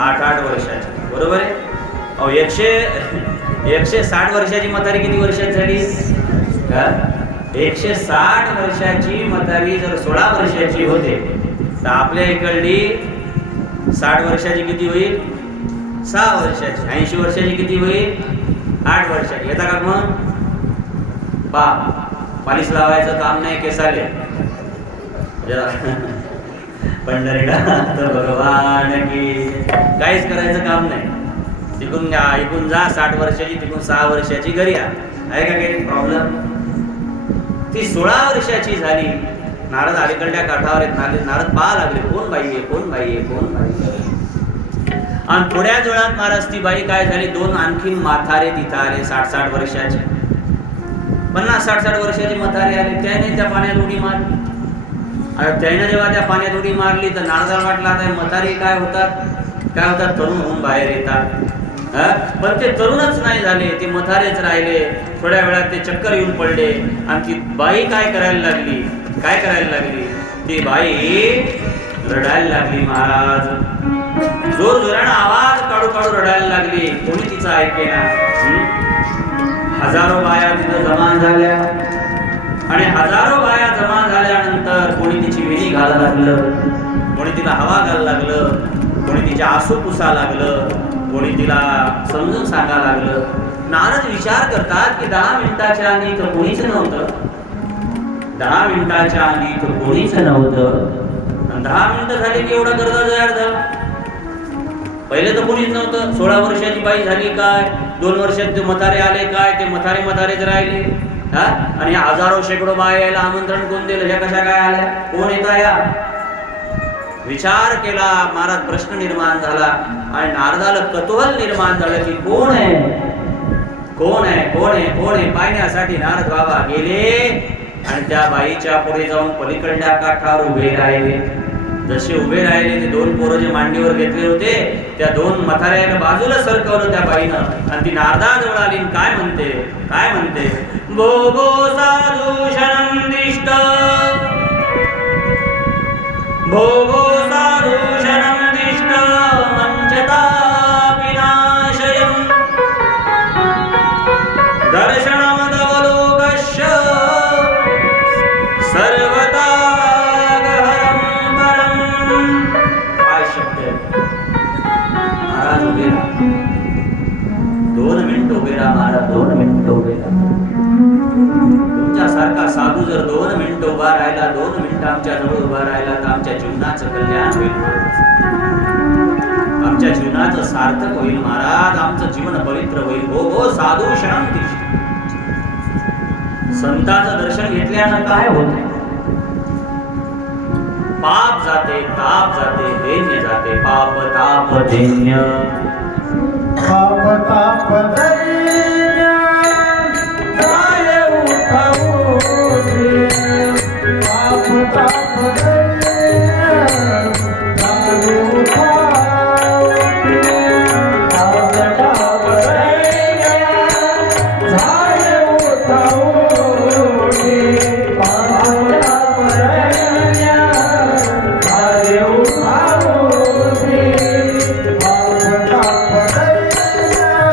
8 वर्षाच्या. बरोबर आहे. अहो 160 वर्षाची म्हातारी किती वर्षात झाली? 160 वर्षाची म्हातारी जर 16 वर्षाची होते तर आपल्या इकडली 60 वर्षाची किती होईल? 6 वर्षाची. 80 वर्षाची किती होईल? 8 वर्षाची. येता का मग? पालिश लावायचं काम नाही केसाले. पंढरीनाथ भगवान की. काहीच करायचं काम नाही. इकून जा 60 वर्षाची, तिकून 6 वर्षाची घरी आहे का काही प्रॉब्लेम? ती 16 वर्षाची झाली. नारद अलीकडल्या काठावर आहेत. नारद पाहा लागले, कोण बाई आहे कोण बाई आहे कोण बाई आहे. आणि थोड्याच वेळात महाराज ती बाई काय झाली? 2 आणखीन म्हातारे तिथं आले. 60 वर्षाचे, 50-60 वर्षाचे म्हातारे आले. त्याने त्या पाण्यात उडी मारली. त्याने जेव्हा त्या पाण्यात उडी मारली तर नारदाला वाटलं आता म्हातारे काय होतात? तरुण होऊन बाहेर येतात. पण ते तरुणच नाही झाले, ते म्हातारेच राहिले. थोड्या वेळात ते चक्कर येऊन पडले. आणि ती बाई काय करायला लागली? ती बाई रडायला लागली महाराज. जोरजोरानं आवाज काढू रडायला लागली. कोणी तिचं ऐकेना. हजारो बाया तिथं जमा झाल्या. आणि हजारो बाया जमा झाल्यानंतर कोणी तिची वेणी घालायला लागलं, कोणी तिला हवा घालायला लागलं, कोणी तिच्या आसू पुसा लागलं, कोणी तिला समजून सांगा लागलं. नारद विचार करतात की 10 मिनिटाच्या आधी तर कोणीच नव्हतं. 10 मिनिटाच्या आधी तर कोणीच नव्हतं. 10 मिनिटं झाली की एवढा गर्द तयार झाला. पहिले तर कोणीच नव्हतं. 16 वर्षाची बाई झाली काय? 2 वर्षात ते म्हातारे आले काय? ते म्हातारेच राहिले. आणि हजारो शेकडो बाया यायला आमंत्रण कोण दिलं? ह्या कशा काय आल्या? कोण येता या? विचार केला महाराज. प्रश्न निर्माण झाला आणि नारदाला कौतूहल निर्माण झालं की कोण आहे पाहण्यासाठी नारद बाबा गेले. आणि त्या बाईच्या पुढे जाऊन पलीकडल्या काठावर उभे राहिले. जसे उभे राहिले ते 2 पोरं जे मांडीवर घेतले होते त्या 2 म्हाताऱ्याला बाजूला सरकवलं त्या बाईनं. आणि ती नारदाजवळ आली. काय म्हणते? भो भो साधू शरणदिष्ट, भो भो साधू शरणदिष्ट, मंचता विनाशयम् दर्शनमदवलोकस्य सर्वता गहरं परम्. काय शब्द महाराज उभे राहा. 2 मिनिटं उभे राहा महाराज. 2 मिनिटं उभे राहा. तुमच्यासारखा साधू जर 2 मिनिटं उभा राहिला, 2 मिनिटं आमच्या जवळ उभा राहिला तर आमच्या जीवनाचं कल्याण होईल. जीवनाचं सार्थक होईल महाराज, आमचं जीवन पवित्र होईल. हो हो साधू क्षणम तिष्ठ. संतांचं दर्शन घेतल्यानं काय होते? पाप जाते, ताप जाते, दैन्य जाते. पाप ताप दैन्य, पाप ताप दैन्य जाय उठावते. पाप ताप दैन्य जाय उठावते. पाप ताप दैन्य जाय उठावते. पाप ताप दैन्य जाय उठावते. पाप ताप दैन्य जाय उठावते. पाप ताप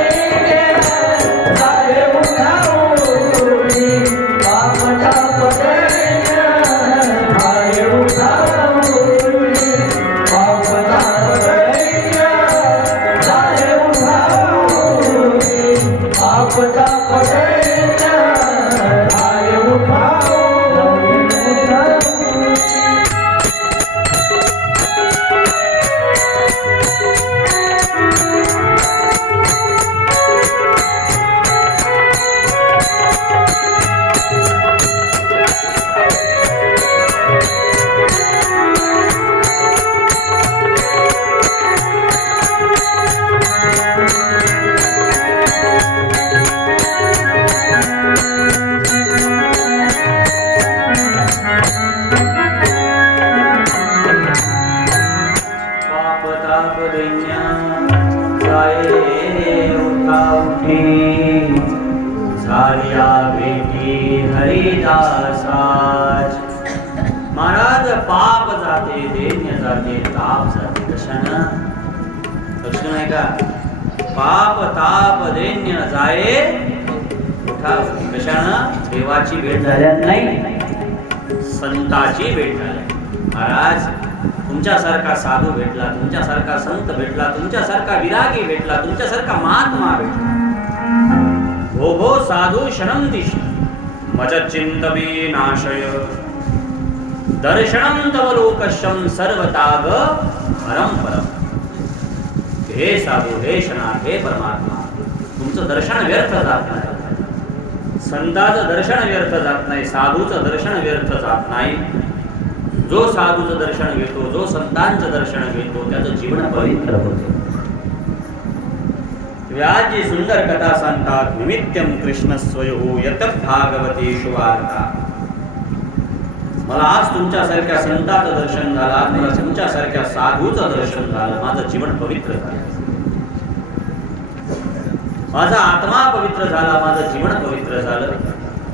दैन्य जाय उठावते. पाप ताप दैन्य जाय उठावते. पाप ताप दैन्य जाय उठावते. पाप ताप दैन्य जाय उठावते. झाल्या भेटी हरिदासाच. महाराज पाप जाते, दैन्य जाते, ताप जाते. कशानं? लक्षण आहे का? पाप ताप दैन्य जाय उठावते. कशानं? देवाची भेट झाल्या नाही, संताची भेट झाल्या. महाराज तुमच्यासारखा साधू भेटला, तुमच्यासारखा संत भेटला, तुमच्यासारखा विरागी भेटला, तुमच्यासारखा महात्मा भेटला. हो हो साधू क्षणम दिश मज चिंतवी नाशय. दर्शनम तव लोकशम सर्वताग परम परम. हे साधू, हे क्षणा, हे परमात्मा, तुमचं दर्शन व्यर्थ जात नाही. संताचं दर्शन व्यर्थ जात नाही, साधूचं दर्शन व्यर्थ जात नाही. जो साधूचं दर्शन घेतो, जो संतांचं दर्शन घेतो, त्याचं जीवन पवित्र होते. व्याजी सुंदर कथा सांगतात. निमित्तम कृष्ण स्वयं यत भागवतेषु वार्ता. मला आज तुमच्यासारख्या संताचं दर्शन झालं, आज मला तुमच्यासारख्या साधूचं दर्शन झालं. माझं जीवन पवित्र झालं, माझा आत्मा पवित्र झाला, माझं जीवन पवित्र झालं.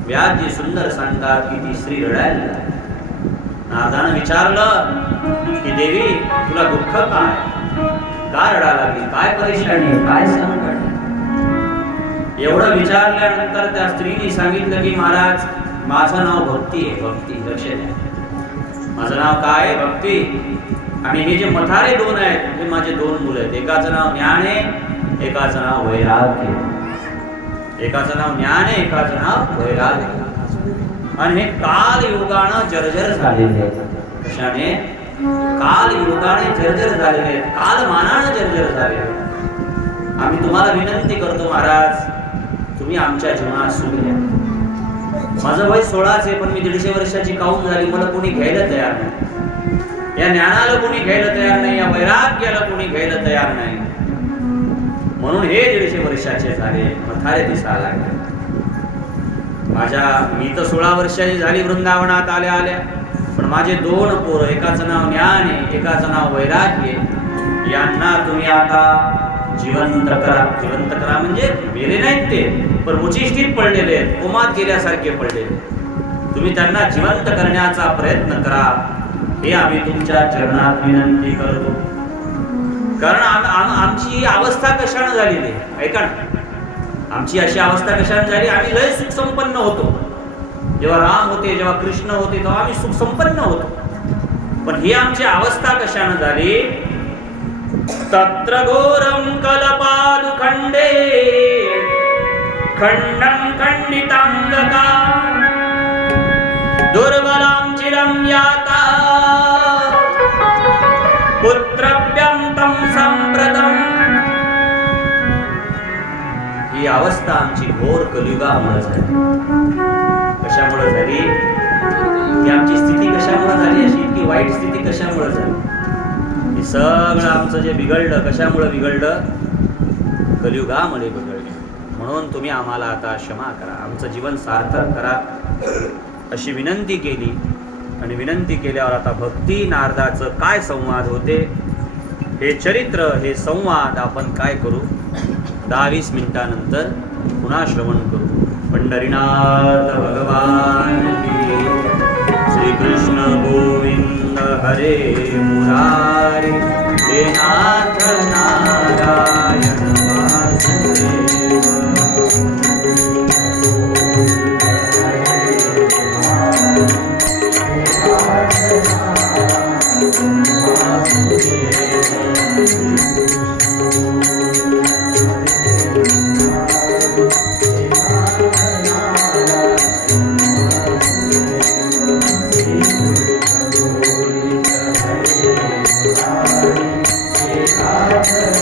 व्याजी सुंदर सांगतात की ती स्त्री रडायला लागली. नारदानं विचारलं की देवी तुला दुःख काय, का रडा लागली, काय परेशानी, काय संकट? एवढं विचारल्यानंतर त्या स्त्रीने सांगितलं की महाराज माझं नाव भक्ती आहे. भक्ती, लक्ष द्या, माझं नाव काय आहे? भक्ती. आणि हे जे मथारे दोन आहेत ते माझे दोन मुलं आहेत. एकाचं नाव ज्ञान आहे, एकाचं नाव वैराग्य. एकाचं नाव ज्ञान आहे, एकाचं नाव वैराग्य. आणि हे काल युगानं जर्जर झालेले आहेत. कशाने? काल युगाने जर्जर झालेले आहेत, काल मानानं जर्जर झालेले आहेत. आम्ही तुम्हाला विनंती करतो महाराज, तुम्ही आमच्या जीवनात सुख द्या. माझं वय 16 आहे, पण मी 150 वर्षाची काऊन झाली, मला कोणी घ्यायला तयार नाही. या ज्ञानाला कोणी घ्यायला तयार नाही, या वैराग्याला कोणी घ्यायला तयार नाही. म्हणून हे 150 वर्षाचे झाले, म्हातारे दिसायला लागले. मी तर 16 वर्षाची झाली वृंदावनात आल्या आल्या, पण माझे 2 पोरं, एकाचं नाव ज्ञान आहे, एकाचं नाव वैराग्य आहे. यांना तुम्ही आता जिवंत करा. जिवंत करा म्हणजे मेले नाहीत ते, पण उचिष्टीत पडलेले आहेत, कोमात गेल्यासारखे पडलेले. तुम्ही त्यांना जिवंत करण्याचा प्रयत्न करा, हे आम्ही तुमच्या चरणात विनंती करतो. कारण आमची अवस्था कशाने झालेली, ऐका ना, आमची अशी अवस्था कशाने झाली, आम्ही लय सुख संपन्न होतो. जेव्हा राम होते, जेव्हा कृष्ण होते, तेव्हा आम्ही सुख संपन्न होतो. पण ही आमची अवस्था कशाने झाली? तत्र घोरं कलपादुखंडे खंडं खंडितांगका दुर्बलां चिरं याता पुत्रभ्यंतं संप्रतम. ही अवस्था आमची घोर कलियुगामुळे झाली. कशामुळे झाली? ही आमची स्थिती कशामुळे झाली? अशी इतकी वाईट स्थिती कशामुळे झाली? हे सगळं आमचं जे बिघडलं, कशामुळे बिघडलं? कलियुगामुळे बिघडलं. म्हणून तुम्ही आम्हाला आता क्षमा करा, आमचं जीवन सार्थक करा, अशी विनंती केली. आणि विनंती केल्यावर आता भक्ती नारदाचं काय संवाद होते, हे चरित्र, हे संवाद आपण काय करू, 10-20 मिनिटानंतर पुन्हा श्रवण करू. पंढरीनाथ भगवान की, श्रीकृष्ण गोविंद हरे मुरारी, हे नाथ नारायण वासुदेव. Hare